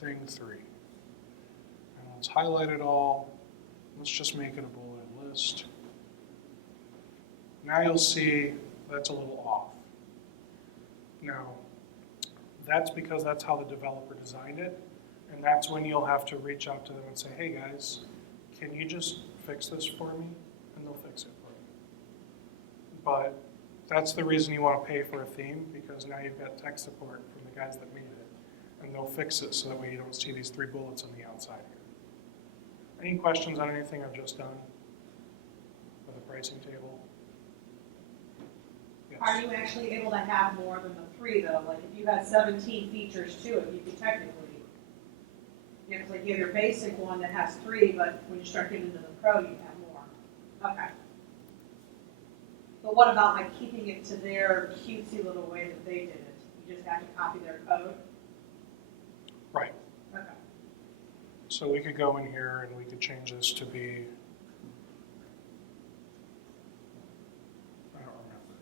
thing 3. And let's highlight it all. Let's just make it a bulleted list. Now you'll see that's a little off. Now, that's because that's how the developer designed it, and that's when you'll have to reach out to them and say, hey guys, can you just fix this for me? And they'll fix it for you. But that's the reason you want to pay for a theme, because now you've got tech support from the guys that made it, and they'll fix it so that way you don't see these 3 bullets on the outside here. Any questions on anything I've just done with the pricing table? Yes. Are you actually able to have more than the 3 though? Like if you had 17 features to it, you could technically, you have to give your basic one that has 3, but when you start getting into the pro, you have more. Okay. But what about like keeping it to their cutesy little way that they did it? You just have to copy their code? Right. Okay. So we could go in here and we could change this to be, I don't remember.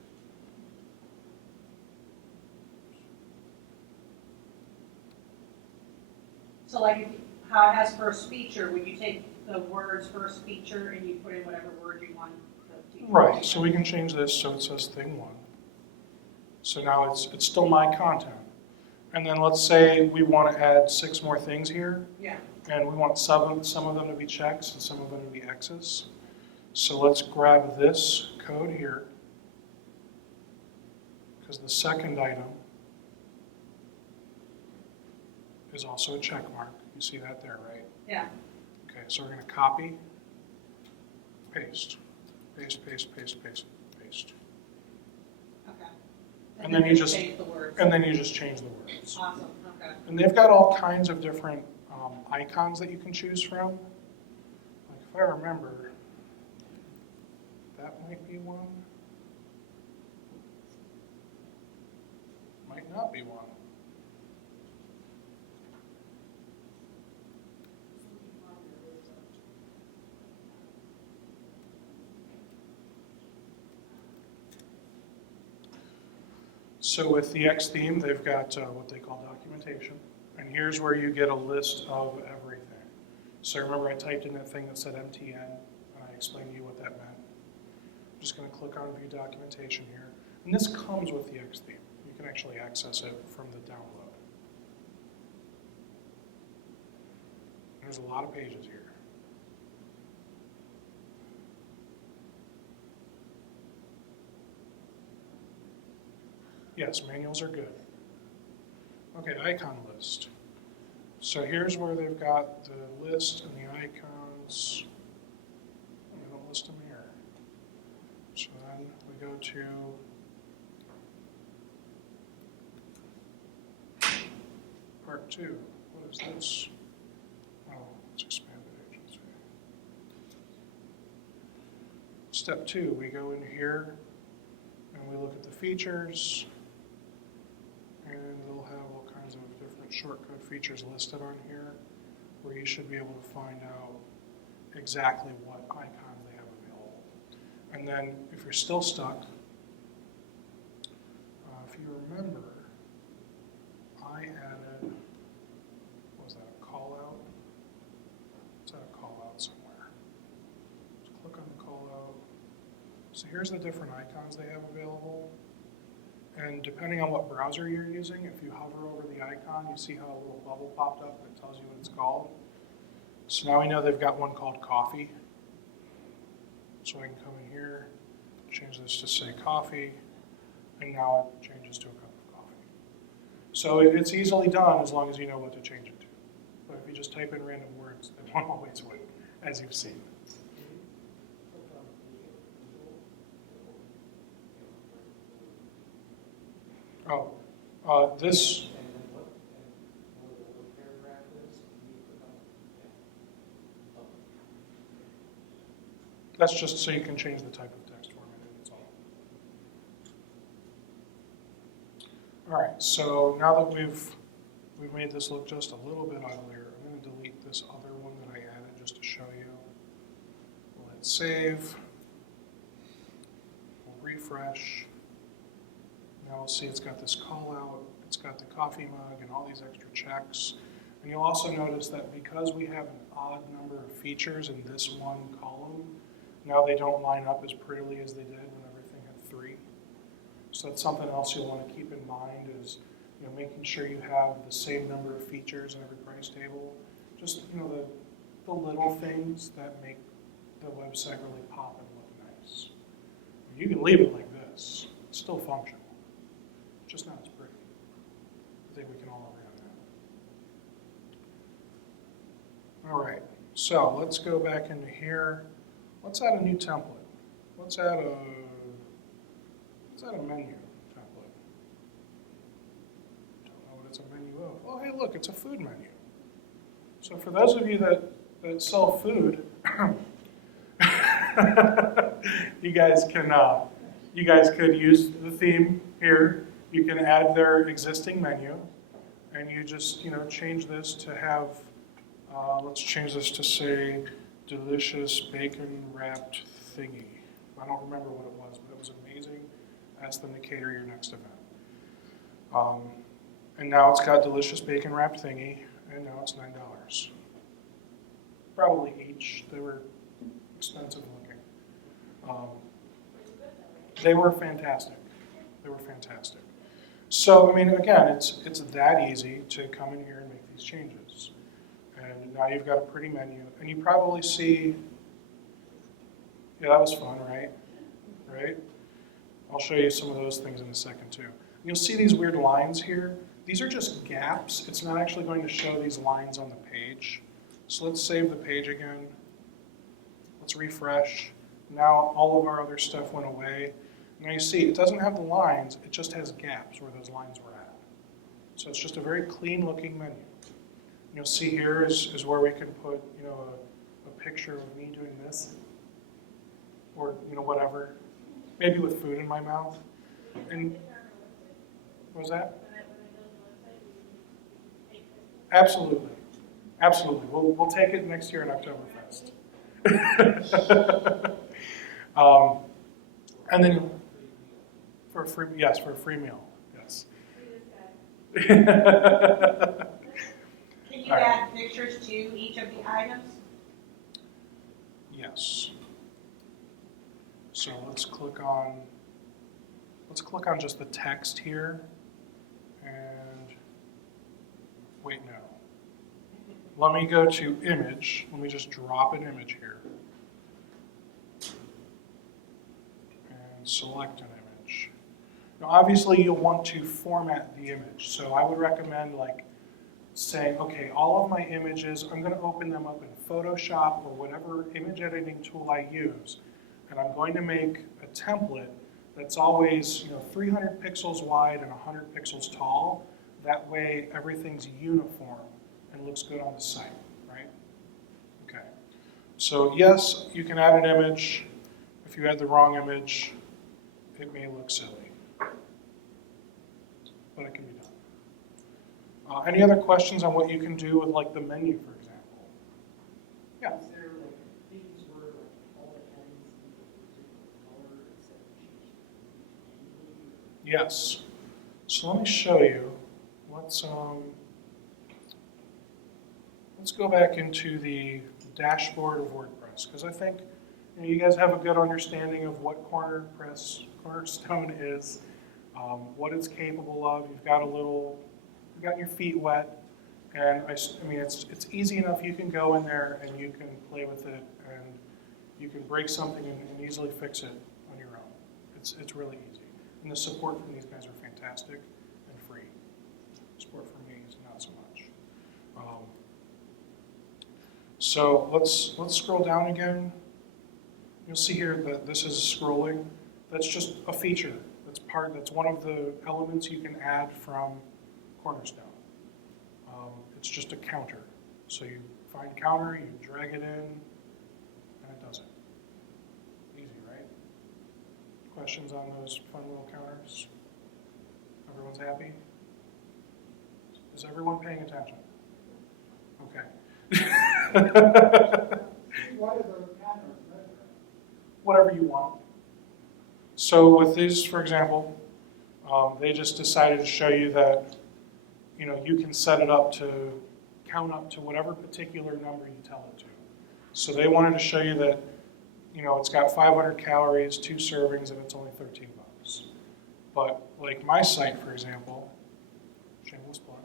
So like if you, how it has first feature, would you take the words first feature and you put in whatever word you want the feature? Right, so we can change this so it says thing 1. So now it's still my content. And then let's say we want to add 6 more things here, Yeah. and we want some of them to be checks and some of them to be X's. So let's grab this code here, because the second item is also a check mark. You see that there, right? Yeah. Okay, so we're going to copy, paste, paste, paste, paste, paste, paste. Okay. And then you just change the words. And then you just change the words. Awesome. Okay. And they've got all kinds of different icons that you can choose from. Like if I remember, that might be one. Might not be one. So with the X theme, they've got what they call documentation. And here's where you get a list of everything. So remember I typed in that thing that said MTN, and I explained to you what that meant. I'm just going to click on View Documentation here. And this comes with the X theme. You can actually access it from the download. There's a lot of pages here. Yes, manuals are good. Okay, icon list. So here's where they've got the list and the icons. They don't list them here. So then we go to part 2. What is this? Oh, it's expanded agency. Step 2, we go in here and we look at the features. And they'll have all kinds of different shortcut features listed on here where you should be able to find out exactly what icons they have available. And then if you're still stuck, if you remember, I added, what was that, a call out? It's at a call out somewhere. Just click on the call out. So here's the different icons they have available. And depending on what browser you're using, if you hover over the icon, you see how a little bubble popped up that tells you what it's called. So now we know they've got one called coffee. So I can come in here, change this to say coffee, and now it changes to a cup of coffee. So it's easily done as long as you know what to change it to. But if you just type in random words, it won't always work, as you've seen. Oh, this, that's just so you can change the type of text format, that's all. All right, so now that we've made this look just a little bit uglier, I'm going to delete this other one that I added just to show you. We'll hit save. We'll refresh. Now we'll see it's got this call out, it's got the coffee mug and all these extra checks. And you'll also notice that because we have an odd number of features in this one column, now they don't line up as prettily as they did when everything So that's something else you'll want to keep in mind is, making sure you have the same number of features in every price table. Just, the little things that make the website really pop and look nice. You can leave it like this. It's still functional. Just not as pretty. I think we can all agree on that. All right, so let's go back into here. Let's add a new template. Let's add a menu template. Don't know what it's a menu of. Oh, hey, look, it's a food menu. So for those of you that sell food, you guys could use the theme here. You can add their existing menu, and you just change this to have. Let's change this to say delicious bacon wrapped thingy. I don't remember what it was, but it was amazing. Ask them to cater your next event. And now it's got delicious bacon wrapped thingy, and now it's $9. Probably each. They were expensive looking. They were fantastic. They were fantastic. So, again, it's that easy to come in here and make these changes. And now you've got a pretty menu. And you probably see, yeah, that was fun, right? Right? I'll show you some of those things in a second, too. You'll see these weird lines here. These are just gaps. It's not actually going to show these lines on the page. So let's save the page again. Let's refresh. Now all of our other stuff went away. Now you see, it doesn't have the lines, it just has gaps where those lines were at. So it's just a very clean looking menu. You'll see here is where we can put, a picture of me doing this, or whatever, maybe with food in my mouth. And what was that? Absolutely, absolutely. We'll take it next year in Oktoberfest. And then for a free meal, yes. Can you add pictures to each of the items? Yes. So let's click on just the text here, and wait, no. Let me go to image. Let me just drop an image here. And select an image. Now obviously you'll want to format the image. So I would recommend saying, okay, all of my images, I'm going to open them up in Photoshop or whatever image editing tool I use. And I'm going to make a template that's always 300 pixels wide and 100 pixels tall. That way everything's uniform and looks good on the site, right? Okay. So yes, you can add an image. If you add the wrong image, it may look silly. But it can be done. Any other questions on what you can do with the menu, for example? Yeah. Is there things where all the headings need a particular color instead of changing manually? Yes. So let me show you. Let's go back into the dashboard of WordPress, because I think you guys have a good understanding of what Cornerstone is, what it's capable of. You've got your feet wet, and it's easy enough. You can go in there and you can play with it, and you can break something and easily fix it on your own. It's really easy, and the support from these guys are fantastic and free. Support from me is not so much. So let's scroll down again. You'll see here that this is scrolling. That's just a feature. That's one of the elements you can add from Cornerstone. It's just a counter. So you find counter, you drag it in, and it does it. Easy, right? Questions on those fun little counters? Everyone's happy? Is everyone paying attention? Okay. Whatever you want. So with these, for example, they just decided to show you that you can set it up to count up to whatever particular number you tell it to. So they wanted to show you that it's got 500 calories, 2 servings, and it's only $13. But like my site, for example, shameless plug,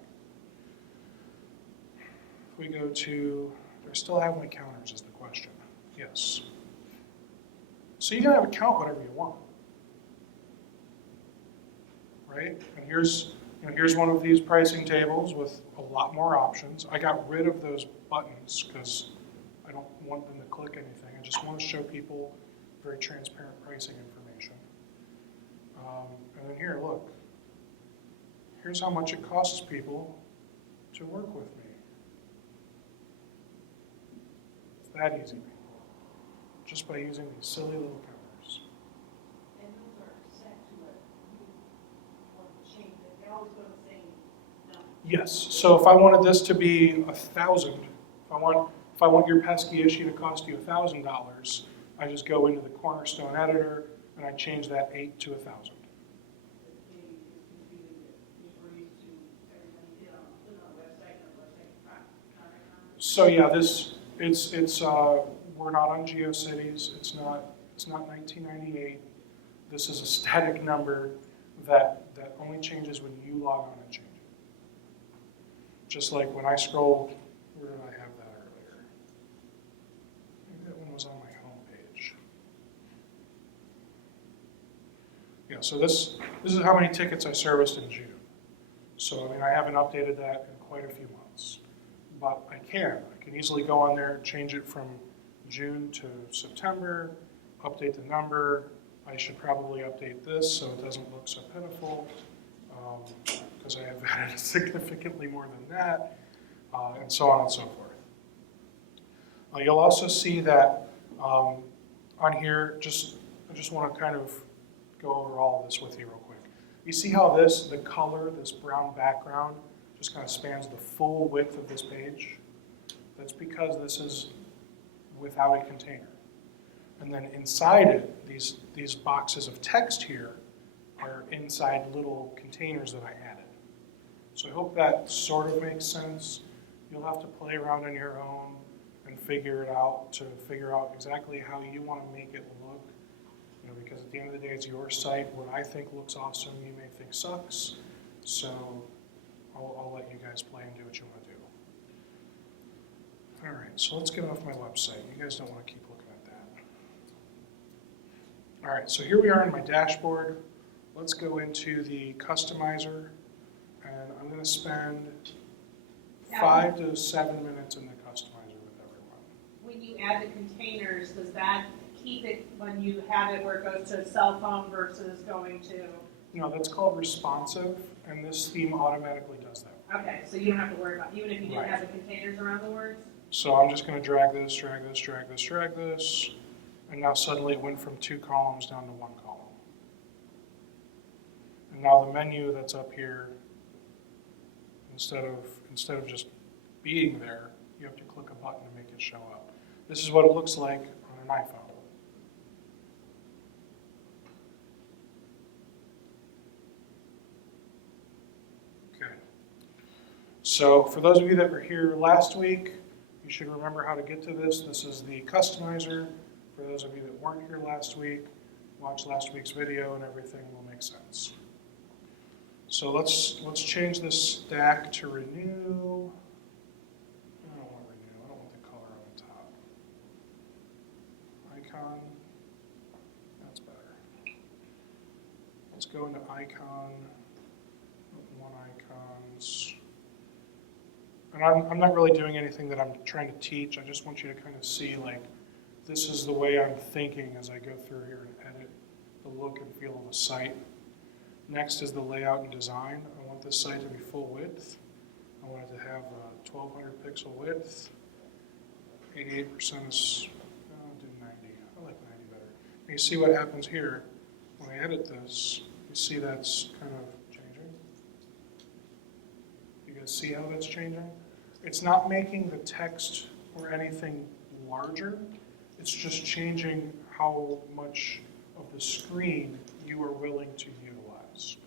if we go to, do I still have my counters is the question. Yes. So you can have it count whatever you want, right? And here's one of these pricing tables with a lot more options. I got rid of those buttons because I don't want them to click anything. I just want to show people very transparent pricing information. And then here, look. Here's how much it costs people to work with me. It's that easy, people. Just by using these silly little counters. And those are set to what you want to change it. They always go the same number. Yes, so if I wanted this to be 1,000, if I want your pesky issue to cost you $1,000, I just go into the Cornerstone editor and I change that 8 to 1,000. So yeah, we're not on GeoCities. It's not 1998. This is a static number that only changes when you log on and change it. Just like when I scroll, where did I have that earlier? Maybe that one was on my home page. Yeah, so this is how many tickets I serviced in June. So I mean, I haven't updated that in quite a few months. But I can easily go on there, change it from June to September, update the number. I should probably update this so it doesn't look so pitiful, because I have added significantly more than that, and so on and so forth. You'll also see that on here, I just want to kind of go over all of this with you real quick. You see how the color, this brown background, just kind of spans the full width of this page? That's because this is without a container. And then inside it, these boxes of text here are inside little containers that I added. So I hope that sort of makes sense. You'll have to play around on your own and figure it out to figure out exactly how you want to make it look. Because at the end of the day, it's your site. What I think looks awesome, you may think sucks. So I'll let you guys play and do what you want to do. All right, so let's get off my website. You guys don't want to keep looking at that. All right, so here we are in my dashboard. Let's go into the customizer, and I'm going to spend 5 to 7 minutes in the customizer with everyone. When you add the containers, does that keep it when you have it where it goes to a cell phone versus going to? No, that's called responsive, and this theme automatically does that. Okay, so you don't have to worry about, even if you didn't Right. have the containers around the words? So I'm just going to drag this, drag this, drag this, drag this, and now suddenly it went from 2 columns down to 1 column. And now the menu that's up here, instead of just being there, you have to click a button to make it show up. This is what it looks like on an iPhone. Okay. So for those of you that were here last week, you should remember how to get to this. This is the customizer. For those of you that weren't here last week, watch last week's video and everything will make sense. So let's change this stack to renew. I don't want renew. I don't want the color on the top. Icon. That's better. Let's go into icon. One icons. And I'm not really doing anything that I'm trying to teach. I just want you to kind of see, like, this is the way I'm thinking as I go through here and edit the look and feel of the site. Next is the layout and design. I want this site to be full width. I want it to have a 1200 pixel width. 88% is, I'll do 90. I like 90 better. And you see what happens here when I edit this. You see that's kind of changing. You guys see how that's changing? It's not making the text or anything larger. It's just changing how much of the screen you are willing to utilize.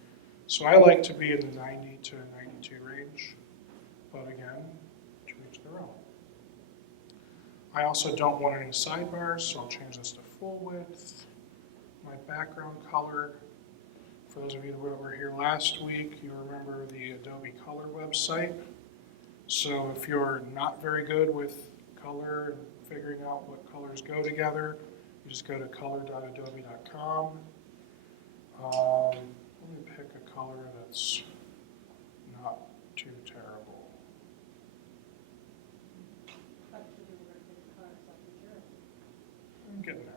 So I like to be in the 90 to 92 range, but again, to each their own. I also don't want any sidebars, so I'll change this to full width. My background color For those of you that were here last week, you remember the Adobe Color website. So if you're not very good with color and figuring out what colors go together, you just go to color.adobe.com. Let me pick a color that's not too terrible. I'm getting there.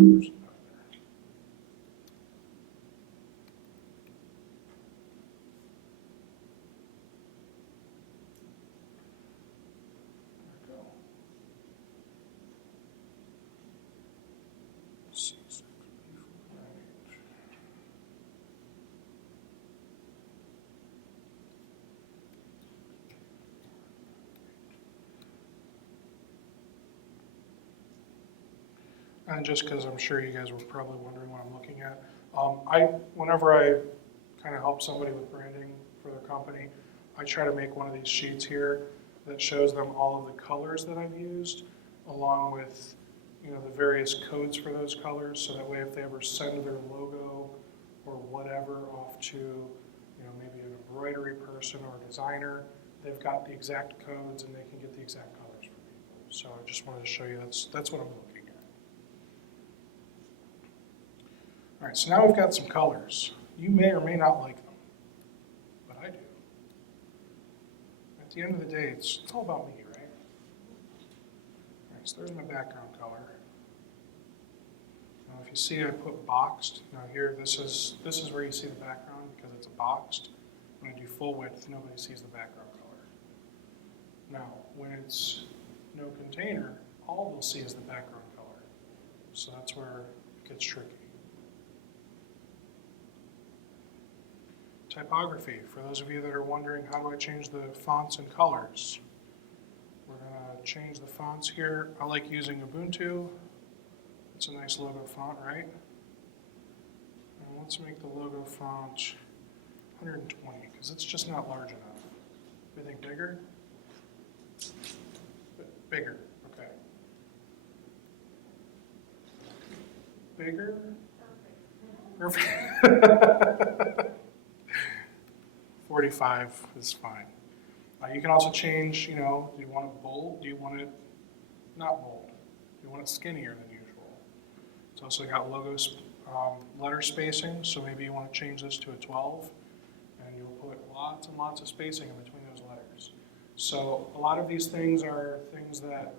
There's another. There we go. C6, B4, 9H. And just because I'm sure you guys were probably wondering what I'm looking at, whenever I kind of help somebody with branding for their company, I try to make one of these sheets here that shows them all of the colors that I've used, along with the various codes for those colors, so that way if they ever send their logo or whatever off to maybe an embroidery person or a designer, they've got the exact codes and they can get the exact colors for people. So I just wanted to show you that's what I'm looking at. All right, so now we've got some colors. You may or may not like them, but I do. At the end of the day, it's all about me, right? All right, so there's my background color. Now, if you see, I put boxed. Now here, this is where you see the background because it's a boxed. When I do full width, nobody sees the background color. Now, when it's no container, all they'll see is the background color. So that's where it gets tricky. Typography. For those of you that are wondering, how do I change the fonts and colors? We're going to change the fonts here. I like using Ubuntu. It's a nice logo font, right? And let's make the logo font 120, because it's just not large enough. Do you think bigger? Bigger, okay. Bigger? Perfect. 45 is fine. You can also change, do you want it bold? Do you want it not bold? Do you want it skinnier than usual? It's also got logos, letter spacing, so maybe you want to change this to a 12, and you'll put lots and lots of spacing in between those letters. So a lot of these things are things that,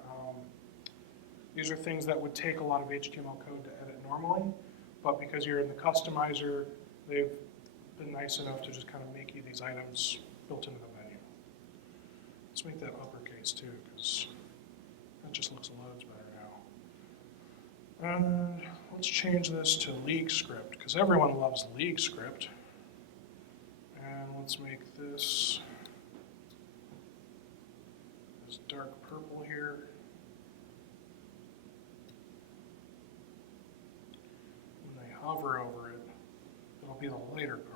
these are things that would take a lot of HTML code to edit normally, but because you're in the customizer, they've been nice enough to just kind of make you these items built into the menu. Let's make that uppercase too, because that just looks loads better now. And let's change this to league script, because everyone loves league script. And let's make this dark purple here. When they hover over it, it'll be the lighter purple.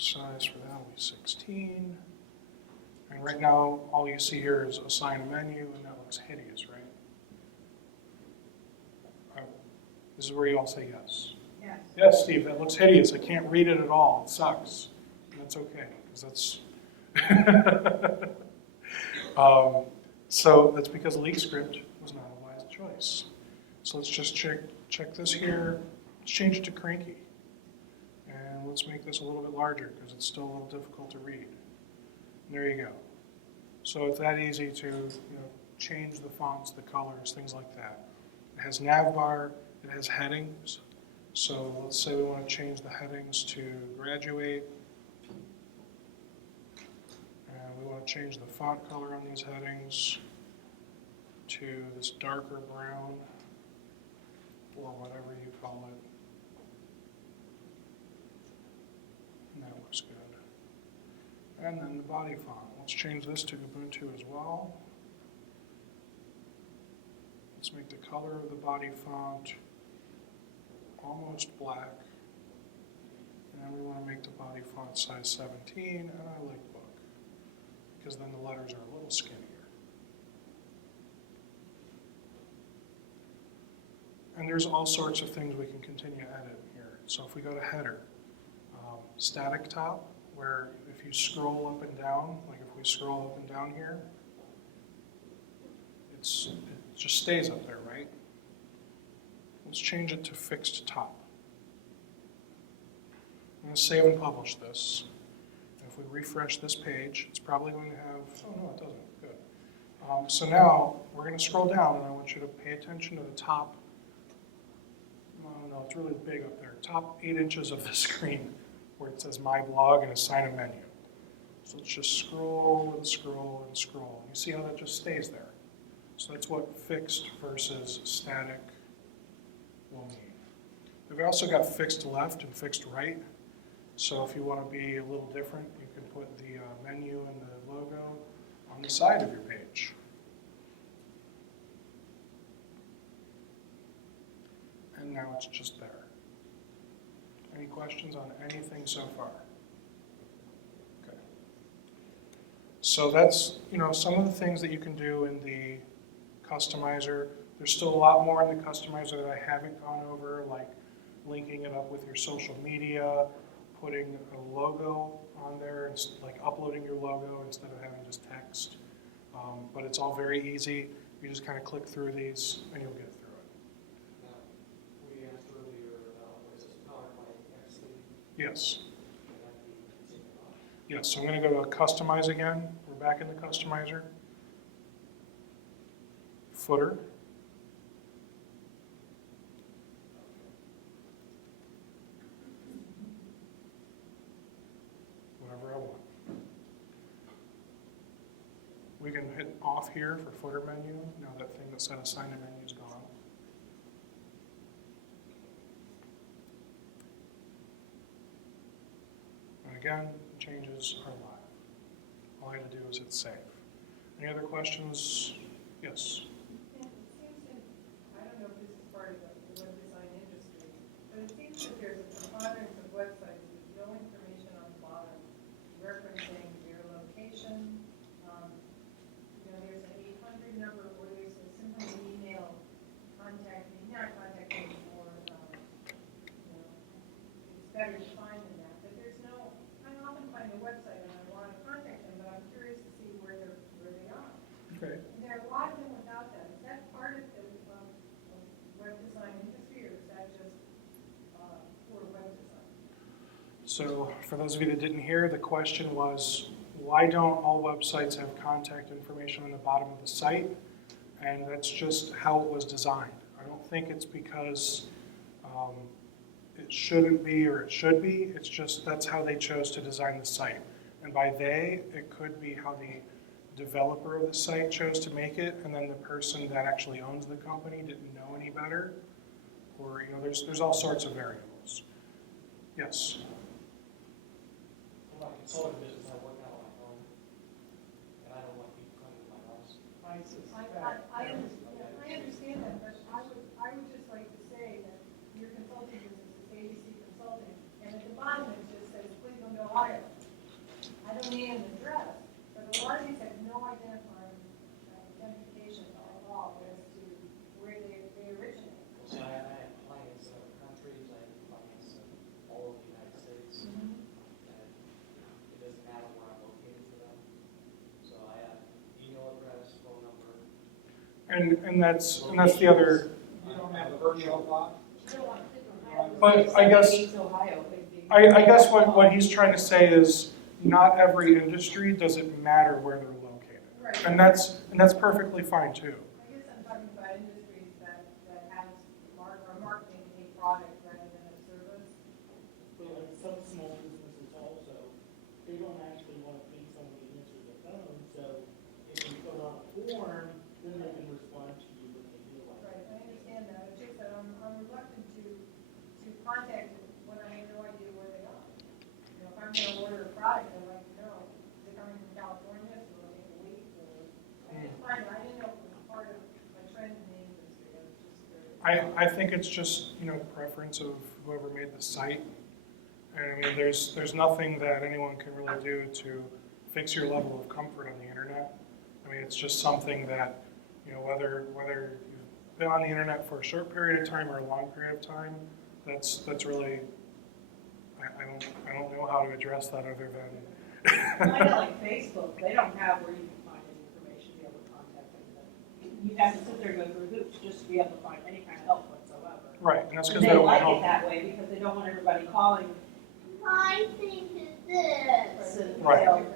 Size for that will be 16. And right now, all you see here is assign a menu, and that looks hideous, right? This is where you all say yes. Yes. Yes, Steve, that looks hideous. I can't read it at all. It sucks. And that's okay, because that's... so that's because league script was not a wise choice. So let's just check this here. Let's change it to cranky. And let's make this a little bit larger because it's still a little difficult to read. And there you go. So it's that easy to change the fonts, the colors, things like that. It has navbar, it has headings. So let's say we want to change the headings to graduate. And we want to change the font color on these headings to this darker brown, or whatever you call it. And that looks good. And then the body font. Let's change this to Ubuntu as well. Let's make the color of the body font almost black. And then we want to make the body font size 17, and I like book, because then the letters are a little skinnier. And there's all sorts of things we can continue to edit here. So if we go to header, static top, where if you scroll up and down, like if we scroll up and down here, it just stays up there, right? Let's change it to fixed top. I'm going to save and publish this. And if we refresh this page, it's probably going to have, oh no, it doesn't, good. So now we're going to scroll down, and I want you to pay attention to the top, no, it's really big up there, top 8 inches of the screen where it says My Blog and assign a menu. So let's just scroll and scroll and scroll. You see how that just stays there? So that's what fixed versus static will mean. We've also got fixed left and fixed right. So if you want to be a little different, you can put the menu and the logo on the side of your page. And now it's just there. Any questions on anything so far? Okay. So that's, some of the things that you can do in the customizer. There's still a lot more in the customizer that I haven't gone over, like linking it up with your social media, putting a logo on there, like uploading your logo instead of having just text. But it's all very easy. You just kind of click through these and you'll get through it. We asked earlier about what is this powered by XD? Yes. Yes, so I'm going to go to Customize again. We're back in the Customizer. Footer. Whatever I want. We can hit off here for footer menu. Now that thing that said assign a menu is gone. And again, changes are live. All I have to do is hit save. Any other questions? Yes. Yeah, it seems to, I don't know if this is part of the web design industry, but it seems that there's a preponderance of websites with no information on the bottom referencing their location. There's an 800 number, or there's simply an email contact me, not contact me, or it's better to find than that. But there's no. I often find a website and I want to contact them, but I'm curious to see where they are. Okay. And there are a lot of them without that. Is that part of the web design industry, or is that just for web design? So for those of you that didn't hear, the question was, why don't all websites have contact information on the bottom of the site? And that's just how it was designed. I don't think it's because it shouldn't be or it should be. It's just that's how they chose to design the site. And by they, it could be how the developer of the site chose to make it, and then the person that actually owns the company didn't know any better. Or, there's all sorts of variables. Yes? For my consulting business, I work out on my own, and I don't want people coming to my house. I suspect. I understand that, but I would just like to say that your consulting business is ABC Consulting, and at the bottom it just says Cleveland, Ohio. I don't need an address, but a lot of these have no identification at all as to where they originate. So I have clients in other countries, I have clients in all of the United States, and it doesn't matter where I'm located for them. So I have email address, phone number. And that's the other. You don't have a virtual lot? But I guess what he's trying to say is not every industry does it matter where they're located. Right. And that's perfectly fine too. I guess I'm talking about industries that are marketing a product rather than a service. Well, like some small businesses also, they don't actually want to pay somebody to answer the phone, so if you fill out a form, then they can respond to you when they do like Right, I understand that. It's just that I'm reluctant to contact them when I have no idea where they are. If I'm going to order a product, I'd like to know I think it's just, preference of whoever made the site. And I mean, there's nothing that anyone can really do to fix your level of comfort on the internet. I mean, it's just something that, whether you've been on the internet for a short period of time or a long period of time, that's really, I don't know how to address that other than. I know, like Facebook, they don't have where you can find any information to be able to contact anybody. You have to sit there and go through hoops just to be able to find any kind of help whatsoever. Right, and that's And because they they don't want like help. it that way because they don't want everybody calling. My thing is this. And, Right. you know,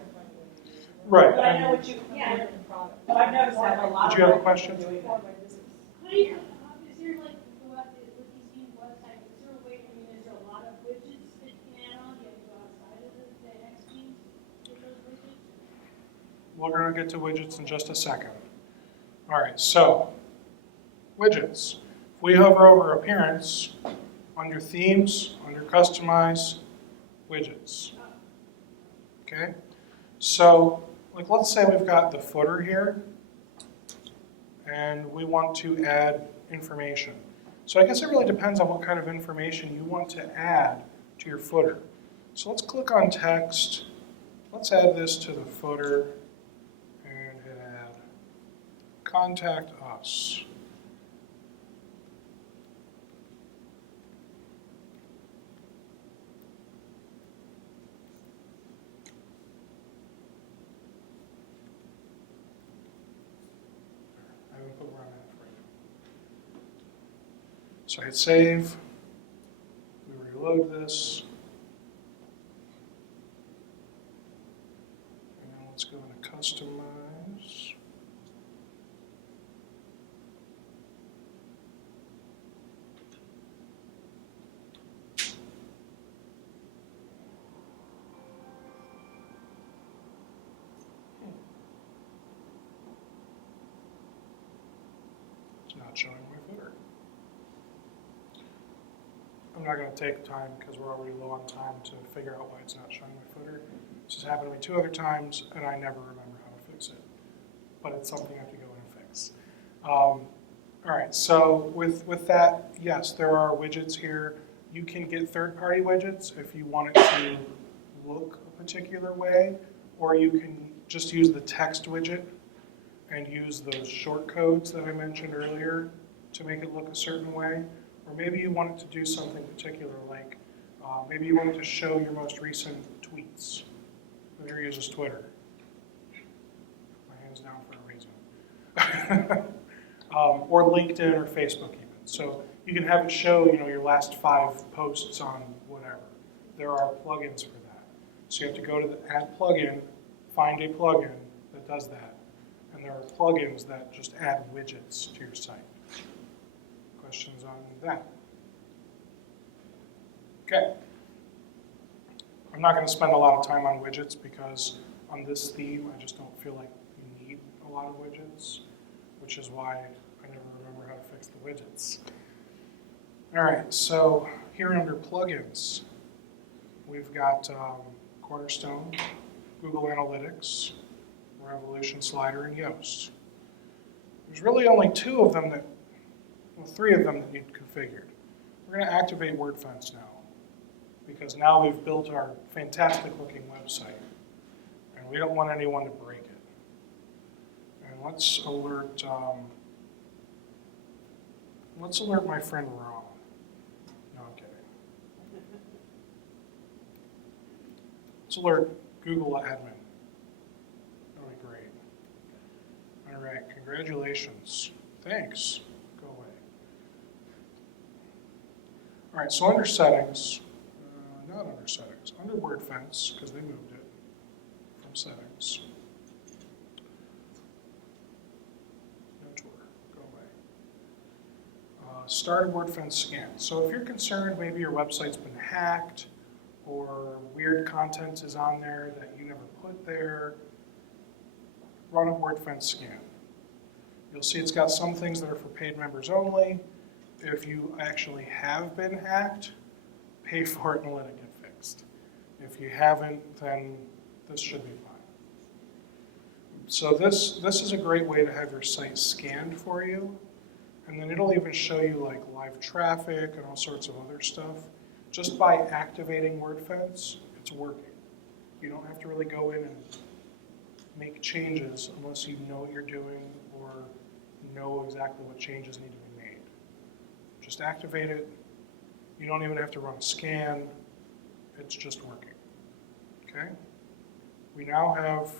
Right. But I know what you, yeah, but I've noticed that a lot of. Did you have a people question? are doing that. Is there like, with these new websites, is there a way, is there a lot of widgets that you can add on? Do you have to go outside of the X keys with those widgets? We're going to get to widgets in just a second. All right, so widgets. If we hover over appearance, under themes, under customize, widgets. Okay, so let's say we've got the footer here, and we want to add information. So I guess it really depends on what kind of information you want to add to your footer. So let's click on text. Let's add this to the footer and hit add. Contact us. I haven't put where I'm at for you. So I hit save. We reload this. And now let's go into customize. It's not showing my footer. I'm not going to take time because we're already low on time to figure out why it's not showing my footer. This has happened to me 2 other times, and I never remember how to fix it. But it's something I have to go in and fix. All right, so with that, yes, there are widgets here. You can get third-party widgets if you want it to look a particular way, or you can just use the text widget and use those short codes that I mentioned earlier to make it look a certain way. Or maybe you want it to do something particular, like maybe you want it to show your most recent tweets. Who here uses Twitter? My hand's down for a reason. Or LinkedIn or Facebook even. So you can have it show, your last 5 posts on whatever. There are plugins for that. So you have to go to the add plugin, find a plugin that does that. And there are plugins that just add widgets to your site. Questions on that? Okay. I'm not going to spend a lot of time on widgets because on this theme, I just don't feel like you need a lot of widgets, which is why I never remember how to fix the widgets. All right, so here under plugins, we've got Cornerstone, Google Analytics, Revolution Slider, and Yoast. There's really only 2 of them that, 3 of them that need configured. We're going to activate WordFence now, because now we've built our fantastic looking website, and we don't want anyone to break it. And let's alert my friend Ron. No, I'm kidding. Let's alert Google admin. That'll be great. All right, congratulations. Thanks. Go away. All right, so under settings, not under settings, under WordFence, because they moved it from settings. No tour, go away. Start a WordFence scan. So if you're concerned maybe your website's been hacked or weird content is on there that you never put there, run a WordFence scan. You'll see it's got some things that are for paid members only. If you actually have been hacked, pay for it and let it get fixed. If you haven't, then this should be fine. So this is a great way to have your site scanned for you. And then it'll even show you like live traffic and all sorts of other stuff. Just by activating WordFence, it's working. You don't have to really go in and make changes unless you know what you're doing or know exactly what changes need to be made. Just activate it. You don't even have to run a scan. It's just working. Okay? We now have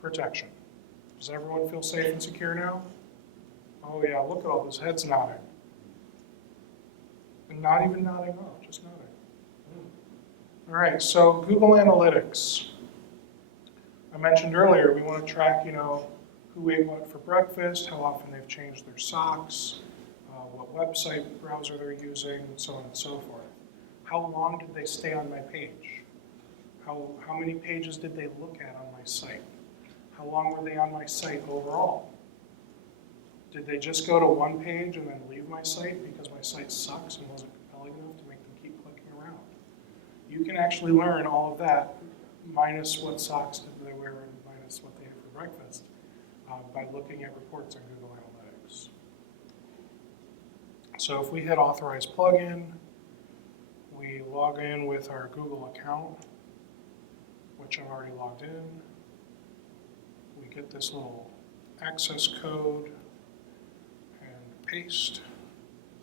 protection. Does everyone feel safe and secure now? Oh yeah, look at all those heads nodding. And not even nodding off, just nodding. All right, so Google Analytics. I mentioned earlier, we want to track, who ate what for breakfast, how often they've changed their socks, what website browser they're using, and so on and so forth. How long did they stay on my page? How many pages did they look at on my site? How long were they on my site overall? Did they just go to one page and then leave my site because my site sucks and wasn't compelling enough to make them keep clicking around? You can actually learn all of that, minus what socks did they wear and minus what they ate for breakfast, by looking at reports on Google Analytics. So if we hit Authorize Plugin, we log in with our Google account, which I'm already logged in. We get this little access code, and paste,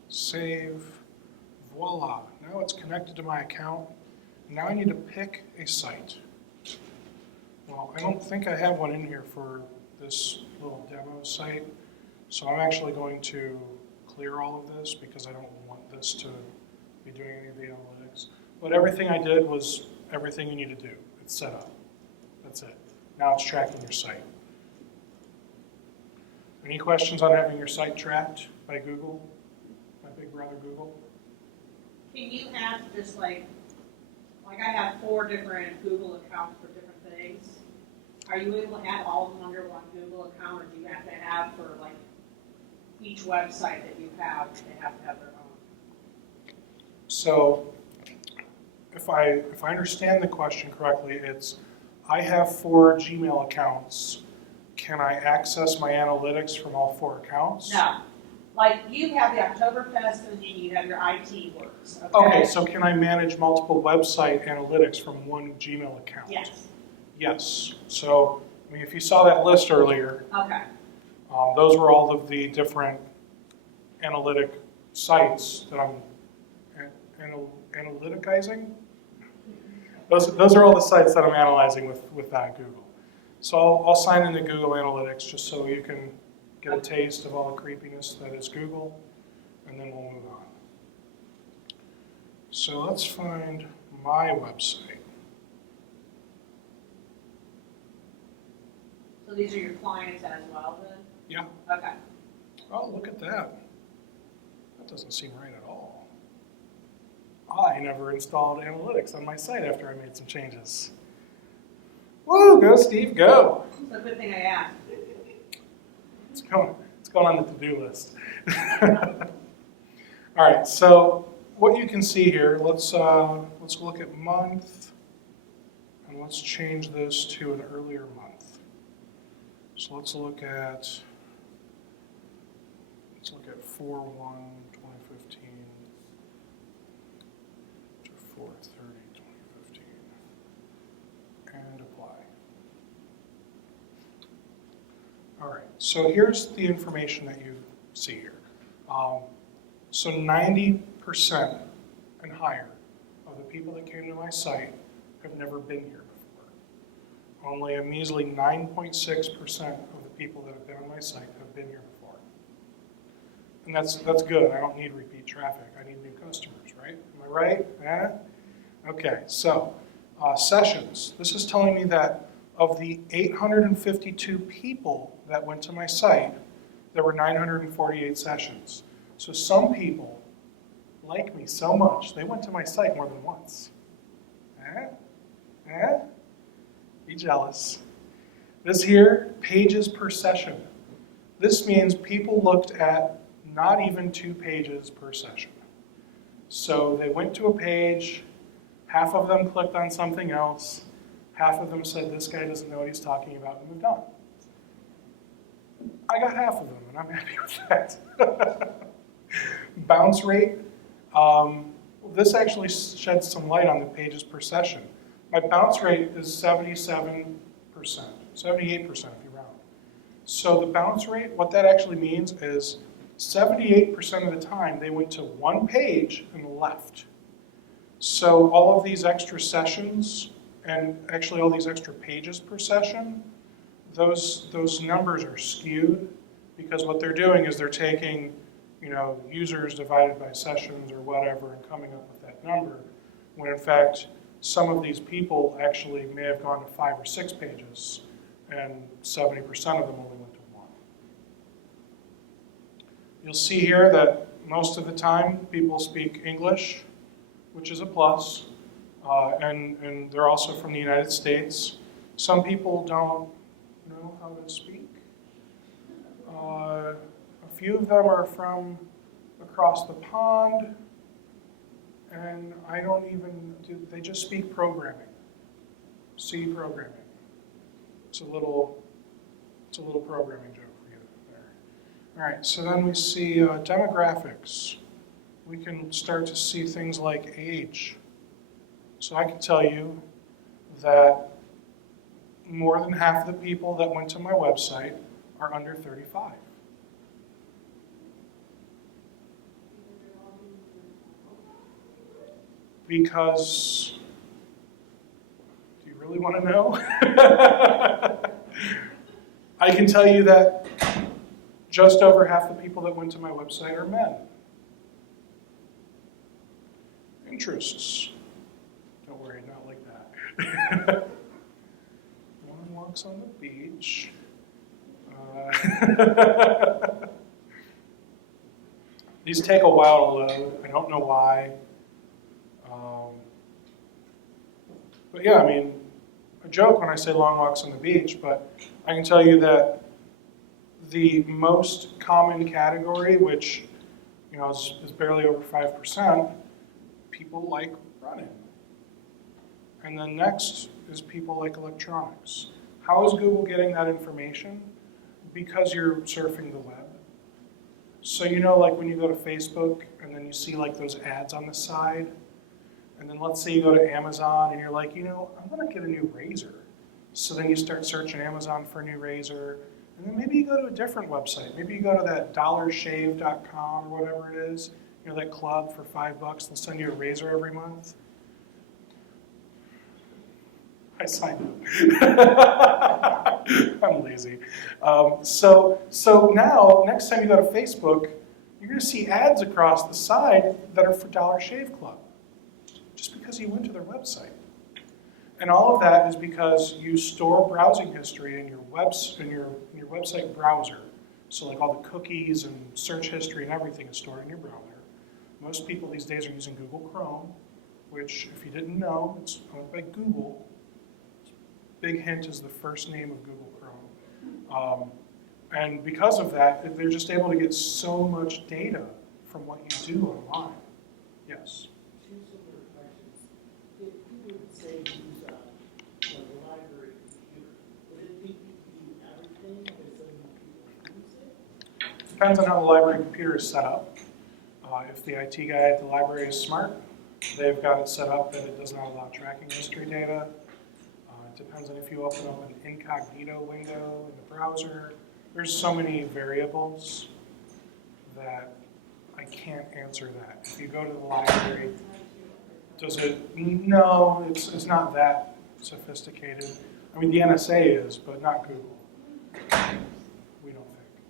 save, voila. Now it's connected to my account. Now I need to pick a site. Well, I don't think I have one in here for this little demo site, so I'm actually going to clear all of this because I don't want this to be doing any of the analytics. But everything I did was everything you need to do. It's set up. That's it. Now it's tracking your site. Any questions on having your site tracked by Google, my big brother Google? Can you have just like I have 4 different Google accounts for different things. Are you able to have all of them under one Google account, or do you have to have for like each website that you have, they have to have their own? So if I understand the question correctly, it's I have 4 Gmail accounts. Can I access my analytics from all 4 accounts? No. Like you have the Oktoberfest and then you have your ITworks. Okay, so can I manage multiple website analytics from one Gmail account? Yes. Yes. So, I mean, if you saw that list earlier, Okay. those were all of the different analytic sites that I'm analyticizing. Those are all the sites that I'm analyzing with that Google. So I'll sign into Google Analytics just so you can get a taste of all the creepiness that is Google, and then we'll move on. So let's find my website. So these are your clients as well then? Yeah. Okay. Oh, look at that. That doesn't seem right at all. I never installed analytics on my site after I made some changes. Woo, go Steve, go. It's a good thing I asked. It's going on the to-do list. All right, so what you can see here, let's look at month, and let's change this to an earlier month. So let's look at 4/1/2015 to 4/30/2015, and apply. All right, so here's the information that you see here. So 90% and higher of the people that came to my site have never been here before. Only a measly 9.6% of the people that have been on my site have been here before. And that's good. I don't need repeat traffic. I need new customers, right? Am I right? Yeah? Okay, so sessions. This is telling me that of the 852 people that went to my site, there were 948 sessions. So some people like me so much, they went to my site more than once. Be jealous. This here, pages per session. This means people looked at not even 2 pages per session. So they went to a page, half of them clicked on something else, half of them said, this guy doesn't know what he's talking about, and moved on. I got half of them, and I'm happy with that. Bounce rate. This actually sheds some light on the pages per session. My bounce rate is 77%, 78% if you round. So the bounce rate, what that actually means is 78% of the time they went to one page and left. So all of these extra sessions, and actually all these extra pages per session, those numbers are skewed because what they're doing is they're taking, users divided by sessions or whatever and coming up with that number, when in fact some of these people actually may have gone to 5 or 6 pages and 70% of them only went to 1. You'll see here that most of the time people speak English, which is a plus, and they're also from the United States. Some people don't know how to speak. A few of them are from across the pond, and I don't even, they just speak programming, C programming. It's a little programming joke for you there. All right, so then we see demographics. We can start to see things like age. So I can tell you that more than half of the people that went to my website are under 35. Because, do you really want to know? I can tell you that just over half the people that went to my website are men. Interests. Don't worry, not like that. One walks on the beach. These take a while to load. I don't know why. But yeah, I mean, a joke when I say long walks on the beach, but I can tell you that the most common category, which is barely over 5%, people like running. And then next is people like electronics. How is Google getting that information? Because you're surfing the web. So like when you go to Facebook and then you see like those ads on the side, and then let's say you go to Amazon and you're like, I'm gonna get a new razor. So then you start searching Amazon for a new razor, and then maybe you go to a different website. Maybe you go to that dollarshave.com or whatever it is, that club for $5, they'll send you a razor every month. I signed up. I'm lazy. So now, next time you go to Facebook, you're going to see ads across the side that are for Dollar Shave Club, just because you went to their website. And all of that is because you store browsing history in your website browser. So like all the cookies and search history and everything is stored in your browser. Most people these days are using Google Chrome, which, if you didn't know, it's owned by Google. Big hint is the first name of Google Chrome. And because of that, they're just able to get so much data from what you do online. Yes? Two similar questions. If you would say use the library computer, would it be you do everything because so many people use it? Depends on how the library computer is set up. If the IT guy at the library is smart, they've got it set up that it does not allow tracking history data. It depends on if you open up an incognito window in the browser. There's so many variables that I can't answer that. If you go to the library, does it? No, it's not that sophisticated. I mean, the NSA is, but not Google. We don't think.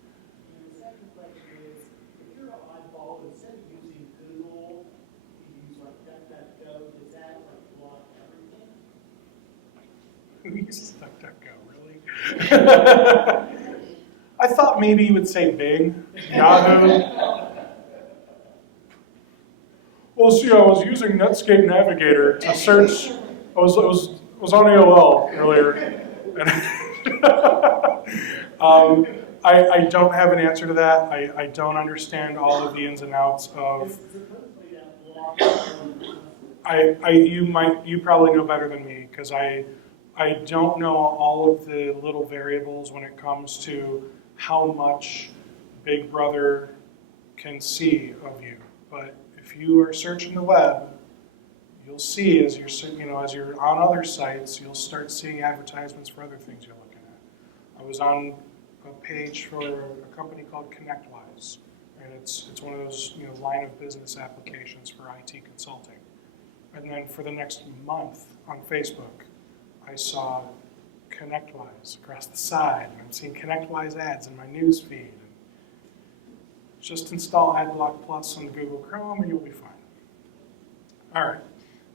And the second question is, if you're an oddball, instead of using Google, you use like DuckDuckGo, does that like block everything? Who uses DuckDuckGo, really? I thought maybe you would say Bing, Yahoo. Well, see, I was using Netscape Navigator to search. I was on AOL earlier. I don't have an answer to that. I don't understand all of the ins and outs of. Supposedly that blocks. You probably know better than me, because I don't know all of the little variables when it comes to how much Big Brother can see of you. But if you are searching the web, you'll see as you're on other sites, you'll start seeing advertisements for other things you're looking at. I was on a page for a company called ConnectWise, and it's one of those line of business applications for IT consulting. And then for the next month on Facebook, I saw ConnectWise across the side, and I'm seeing ConnectWise ads in my news feed. Just install AdBlock Plus on Google Chrome, and you'll be fine. All right,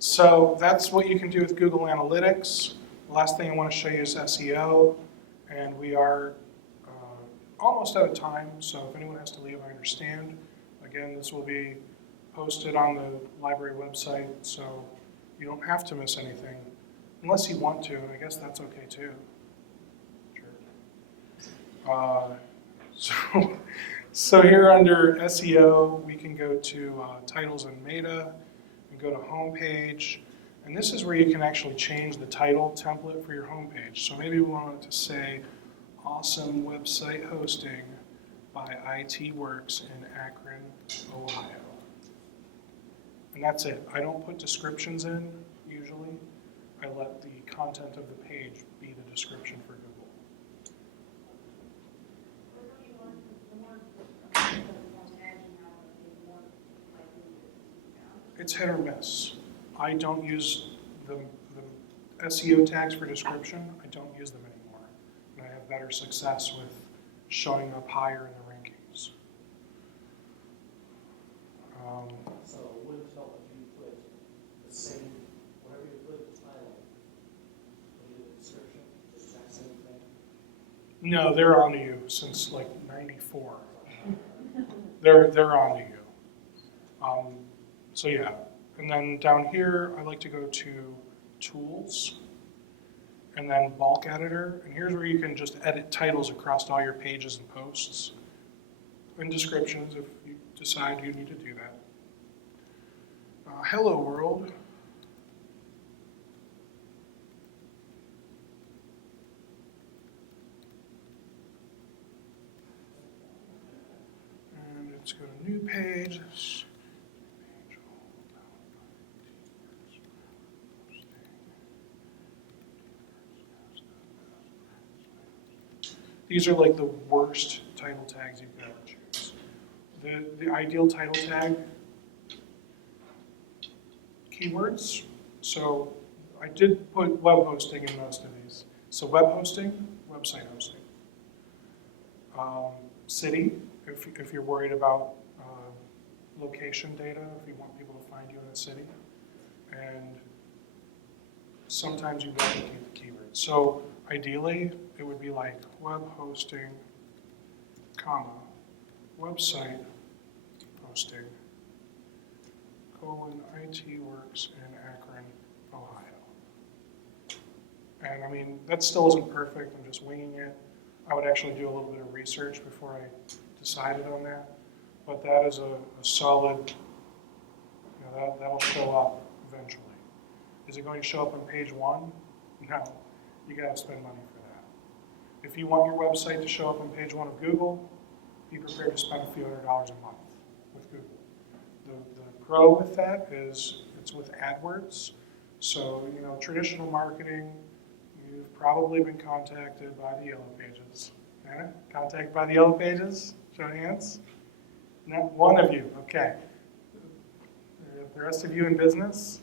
so that's what you can do with Google Analytics. The last thing I want to show you is SEO, and we are almost out of time, so if anyone has to leave, I understand. Again, this will be posted on the library website, so you don't have to miss anything, unless you want to, and I guess that's okay too. Sure. So here under SEO, we can go to titles and meta, and go to homepage, and this is where you can actually change the title template for your homepage. So maybe we want it to say, Awesome Website Hosting by ITworks in Akron, Ohio. And that's it. I don't put descriptions in, usually. I let the content of the page be the description for Google. It's hit or miss. I don't use the SEO tags for description. I don't use them anymore. And I have better success with showing up higher in the rankings. So it wouldn't help if you put the same, whatever you put in the title, put in the description, the exact same thing. No, they're on to you since like '94. They're on to you. So yeah, and then down here I like to go to Tools, and then Bulk Editor, and here's where you can just edit titles across all your pages and posts, and descriptions if you decide you need to do that. Hello world. And let's go to new page. These are like the worst title tags you could ever choose. The ideal title tag, keywords. So I did put web hosting in most of these. So web hosting, website hosting. City, if you're worried about location data, if you want people to find you in a city. And sometimes you replicate the keyword. So ideally, it would be like web hosting, comma, website hosting, ITworks in Akron, Ohio. And I mean, that still isn't perfect, I'm just winging it. I would actually do a little bit of research before I decided on that. But that is a solid, that'll show up eventually. Is it going to show up on page 1? No, you gotta spend money for that. If you want your website to show up on page 1 of Google, be prepared to spend a few $100s a month with Google. The pro with that is it's with AdWords. So, traditional marketing, you've probably been contacted by the Yellow Pages. Anna, contacted by the Yellow Pages? Show of hands. No, one of you, okay. The rest of you in business?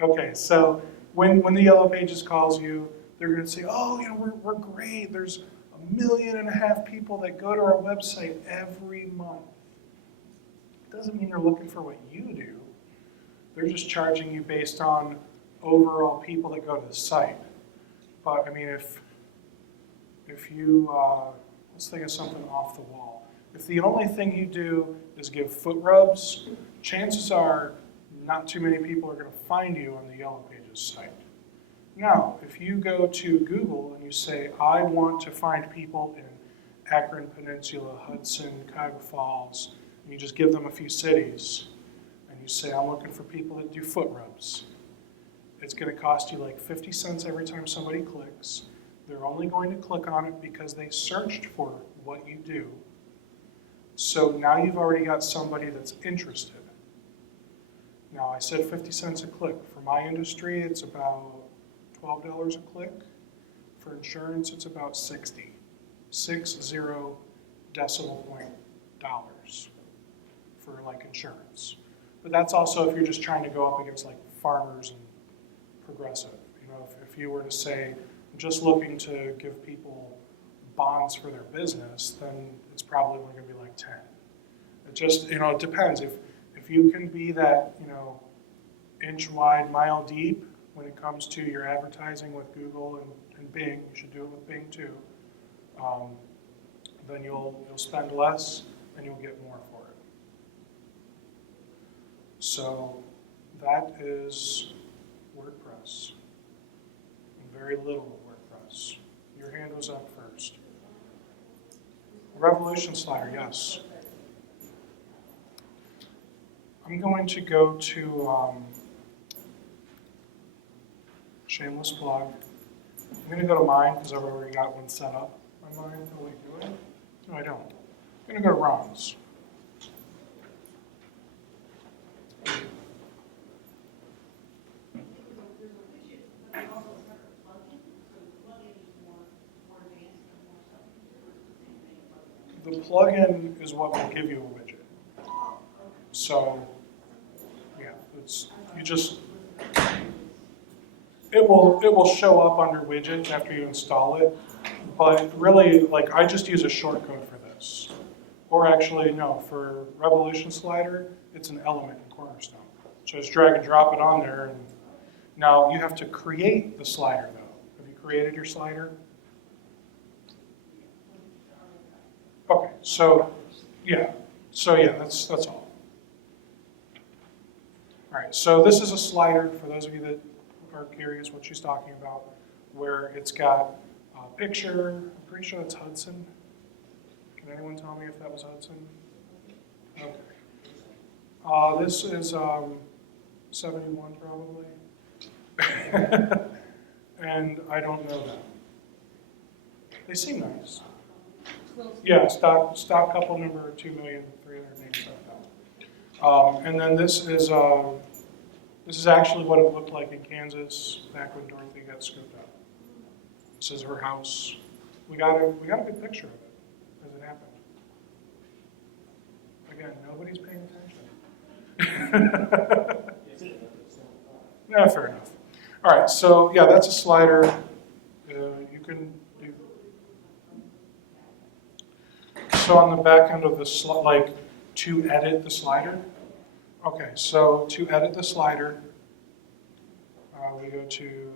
Okay, so when the Yellow Pages calls you, they're going to say, oh, we're great. There's 1.5 million people that go to our website every month. Doesn't mean they're looking for what you do. They're just charging you based on overall people that go to the site. But I mean, if you, let's think of something off the wall. If the only thing you do is give foot rubs, chances are not too many people are going to find you on the Yellow Pages site. Now, if you go to Google and you say, I want to find people in Akron Peninsula, Hudson, Cuyahoga Falls, and you just give them a few cities, and you say, I'm looking for people that do foot rubs. It's going to cost you like 50 cents every time somebody clicks, They're only going to click on it because they searched for what you do. So now you've already got somebody that's interested. Now, I said 50 cents a click. For my industry, it's about $12 a click. For insurance, it's about 60 decimal point dollars for like insurance. But that's also if you're just trying to go up against like farmers and progressive. You know, if you were to say, I'm just looking to give people bonds for their business, then it's probably only going to be like 10. It just, you know, it depends. If you can be that, you know, inch wide, mile deep when it comes to your advertising with Google and Bing, you should do it with Bing too, then you'll spend less and you'll get more for it. So that is WordPress. And very little of WordPress. Your hand was up first. Revolution slider, yes. I'm going to go to shameless plug. I'm going to go to mine because I've already got one set up on mine. Oh wait, do I? No, I don't. I'm going to go to Ron's. The plugin is what will give you a widget. So, yeah, it's you just it will show up under widgets after you install it. But really, like I just use a shortcode for this. Or actually, no, for Revolution Slider, it's an element in Cornerstone. So just drag and drop it on there. And now you have to create the slider though. Have you created your slider? Okay, so yeah, that's all. All right, so this is a slider for those of you that are curious what she's talking about, where it's got a picture. I'm pretty sure it's Hudson. Can anyone tell me if that was Hudson? Okay. This is 71 probably, and I don't know them. They seem nice. Yeah, stock couple number 2,387,000. And then this is actually what it looked like in Kansas back when Dorothy got scooped up. This is her house. We got a good picture of it as it happened. Again, nobody's paying attention. Yeah, fair enough. All right, so yeah, that's a slider. You can do. So on the back end of the like to edit the slider. Okay, so to edit the slider, we go to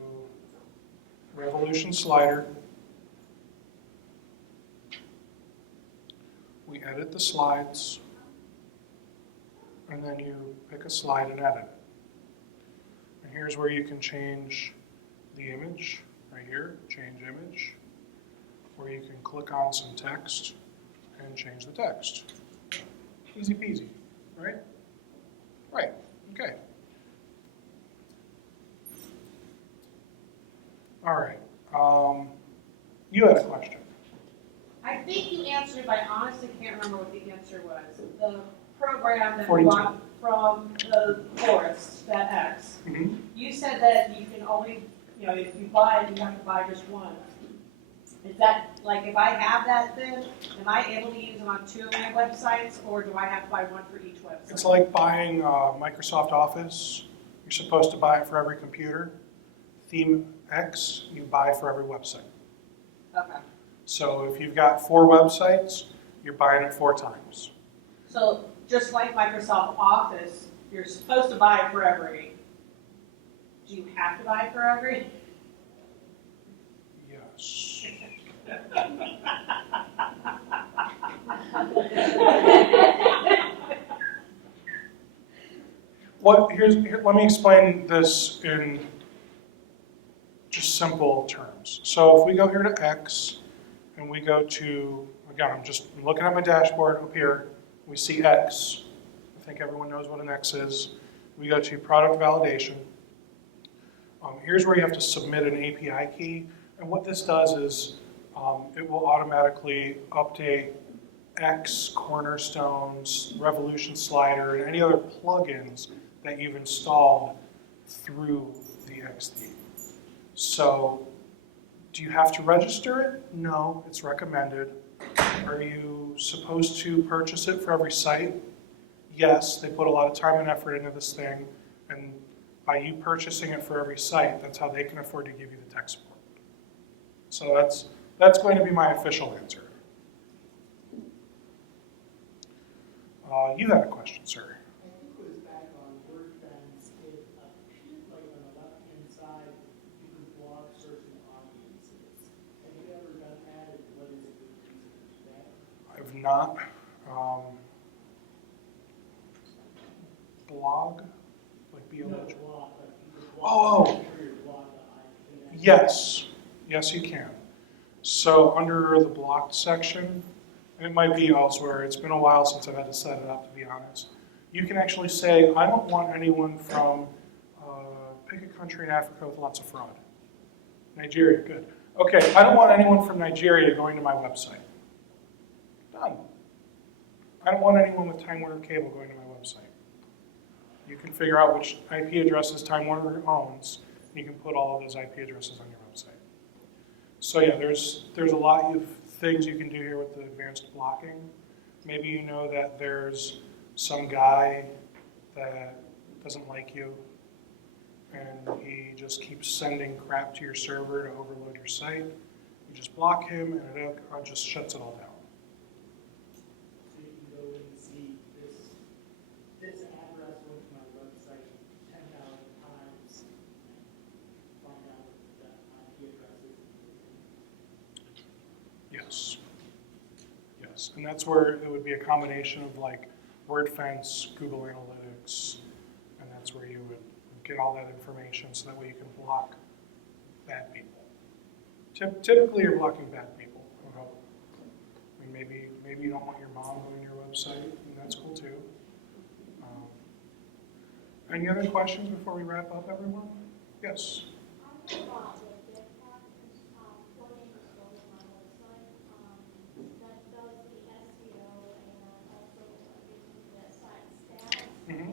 Revolution Slider. We edit the slides, and then you pick a slide and edit it. And here's where you can change the image, right here, change image, where you can click on some text and change the text. Easy peasy, right? Right, okay. All right, you had a question. I think you answered it, but I honestly can't remember what the answer was. The program that 42. we bought from the forest, that X, Mm-hmm. you said that you can only, you know, if you buy it, you have to buy just one. Is that, like, if I have that then, am I able to use it on 2 of my websites, or do I have to buy one for each website? It's like buying Microsoft Office. You're supposed to buy it for every computer. Theme X, you buy for every website. Okay. So if you've got 4 websites, you're buying it 4 times. So just like Microsoft Office, you're supposed to buy it for every. Do you have to buy it for every? Yes. Let me explain this in just simple terms. So if we go here to X and we go to, again, I'm looking at my dashboard up here, we see X. I think everyone knows what an X is. We go to product validation. Here's where you have to submit an API key. And what this does is it will automatically update X, Cornerstones, Revolution Slider, and any other plugins that you've installed through the X theme. So, do you have to register it? No, it's recommended. Are you supposed to purchase it for every site? Yes, they put a lot of time and effort into this thing, and by you purchasing it for every site, that's how they can afford to give you the tech support. So that's going to be my official answer. You had a question, sir. I think it was back on WordPress, it appeared like on the left-hand side, you can blog certain audiences. Have you ever done that, and what is a good reason to do that? I've not. Blog? Like No, B-O-H? blog, like you could Oh. blog, or your blog, Yes. Yes, you can. So under the blocked section, and it might be elsewhere, it's been a while since I've had to set it up, to be honest. You can actually say, I don't want anyone from, pick a country in Africa with lots of fraud. Nigeria, good. Okay, I don't want anyone from Nigeria going to my website. Done. I don't want anyone with Time Warner Cable going to my website. You can figure out which IP addresses Time Warner owns, and you can put all of those IP addresses on your website. So yeah, there's a lot of things you can do here with the advanced blocking. Maybe you know that there's some guy that doesn't like you, and he just keeps sending crap to your server to overload your site. You just block him, and it just shuts it all down. So you can go in and see this address went to my website 10,000 times, and find out what the IP address is. Yes. Yes, and that's where it would be a combination of like WordFence, Google Analytics, and that's where you would get all that information so that way you can block bad people. Typically you're blocking bad people, I would hope. I mean, maybe you don't want your mom on your website, and that's cool too. Any other questions before we wrap up, everyone? Yes. Mm-hmm.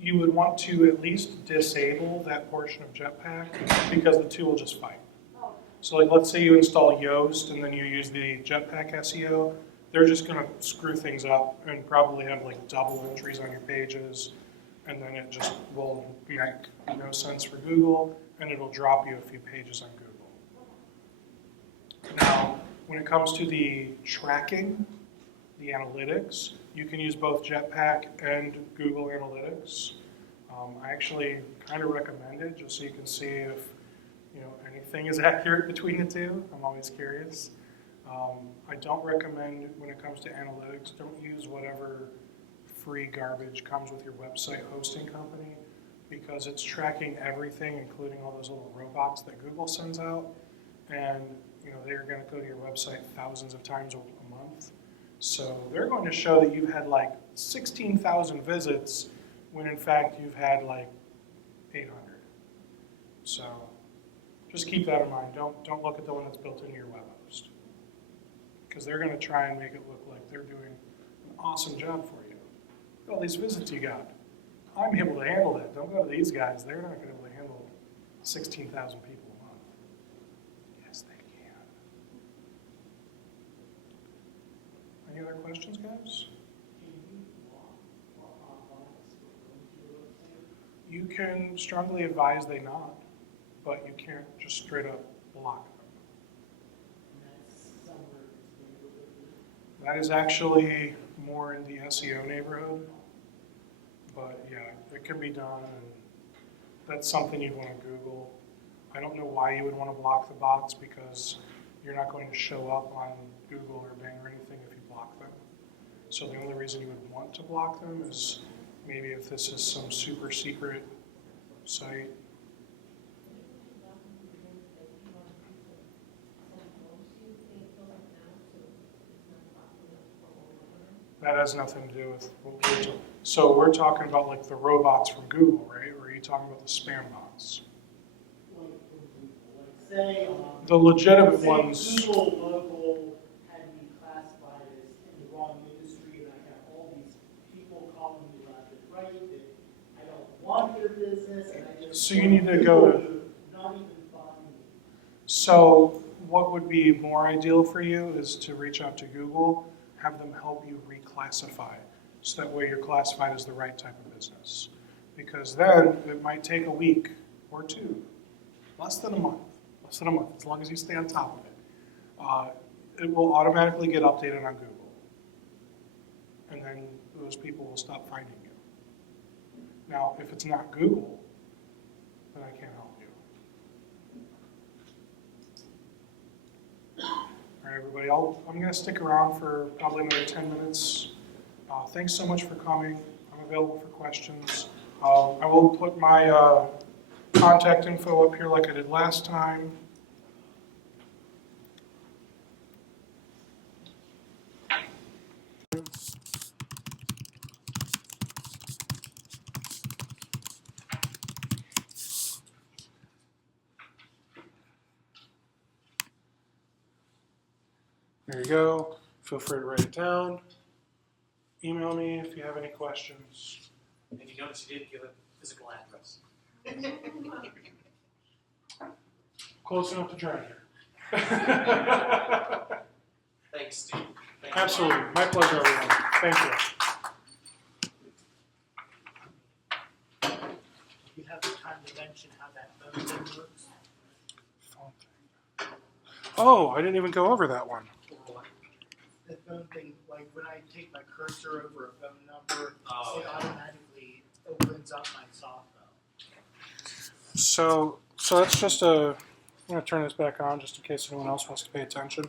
You would want to at least disable that portion of Jetpack because the two will just fight. So like let's say you install Yoast and then you use the Jetpack SEO, they're just going to screw things up and probably have like double entries on your pages, and then it just will make no sense for Google, and it'll drop you a few pages on Google. Now, when it comes to the tracking, the analytics, you can use both Jetpack and Google Analytics. I actually kind of recommend it just so you can see if anything is accurate between the two. I'm always curious. I don't recommend when it comes to analytics, don't use whatever free garbage comes with your website hosting company because it's tracking everything, including all those little robots that Google sends out. And they're going to go to your website thousands of times a month. So they're going to show that you've had like 16,000 visits when in fact you've had like 800. So just keep that in mind. Don't look at the one that's built into your web host, because they're going to try and make it look like they're doing an awesome job for you. Look at all these visits you got. I'm able to handle that. Don't go to these guys. They're not going to be able to handle 16,000 people a month. Yes, they can. Any other questions, guys? You can strongly advise they not, but you can't just straight up block them. That is actually more in the SEO neighborhood, but yeah, it can be done, and that's something you'd want to Google. I don't know why you would want to block the bots, because you're not going to show up on Google or Bing or anything if you block them. So the only reason you would want to block them is maybe if this is some super secret site. That has nothing to do with what we're talking. So we're talking about like the robots from Google, right? Or are you talking about the spam bots? Like say, The legitimate say ones. Google local had me classified as in the wrong industry, and I got all these people calling me left and right that I don't want their business, and I just So you need to go to. not even find me. So what would be more ideal for you is to reach out to Google, have them help you reclassify. So that way you're classified as the right type of business. Because then it might take a week or two, less than a month, as long as you stay on top of it. It will automatically get updated on Google. And then those people will stop finding you. Now, if it's not Google, then I can't help you. All right, everybody, I'm going to stick around for probably another 10 minutes. Thanks so much for coming. I'm available for questions. I will put my contact info up here like I did last time. There you go. Feel free to write it down. Email me if you have any questions. And you notice you didn't give a physical address. Close enough to join here. Thanks, Steve. Thank you. Absolutely. My pleasure, everyone. Thank you. You have the time to mention how that phone thing works? Oh, I didn't even go over that one. The phone thing, like when I take my cursor over a phone number, Oh, it automatically opens up my soft phone. So that's just I'm going to turn this back on just in case anyone else wants to pay attention.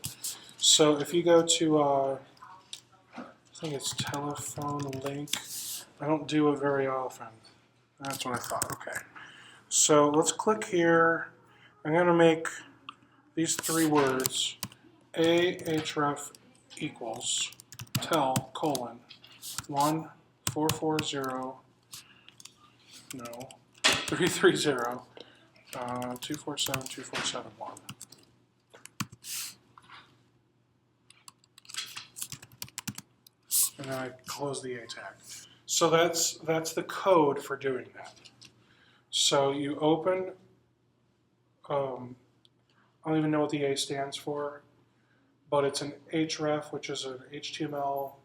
So if you go to, I think it's telephone link. I don't do it very often. That's what I thought. Okay. So let's click here. I'm going to make these three words, ahref equals tel : 1440 330 247 2471. And then I close the A tag. So that's the code for doing that. So you open, I don't even know what the A stands for, but it's an href, which is an HTML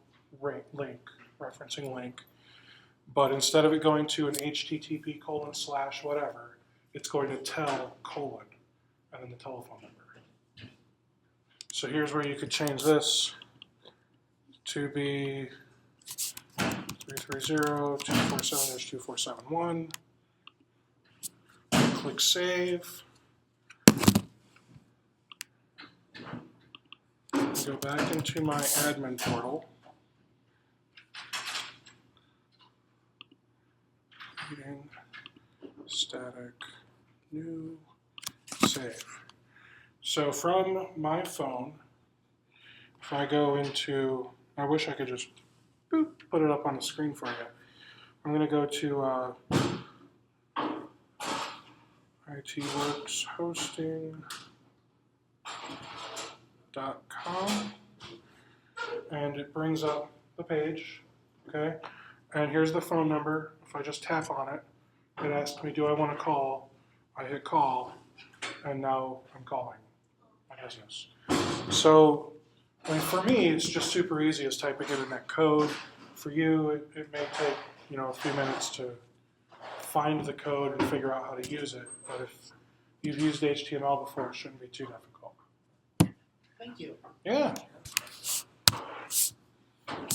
link, referencing link. But instead of it going to an HTTP : whatever, it's going to tel : and then the telephone number. So here's where you could change this to be 330 247 2471. Click save. Go back into my admin portal. Reading, static, new, save. So from my phone, if I go into, I wish I could just boop, put it up on the screen for you. I'm going to go to ITworks hosting.com, and it brings up the page, okay? And here's the phone number. If I just tap on it, it asks me, do I want to call? I hit call, and now I'm calling my business. So, I mean, for me, it's just super easy as typing it in that code. For you, it may take, a few minutes to find the code and figure out how to use it. But if you've used HTML before, it shouldn't be too difficult. Thank you. Yeah.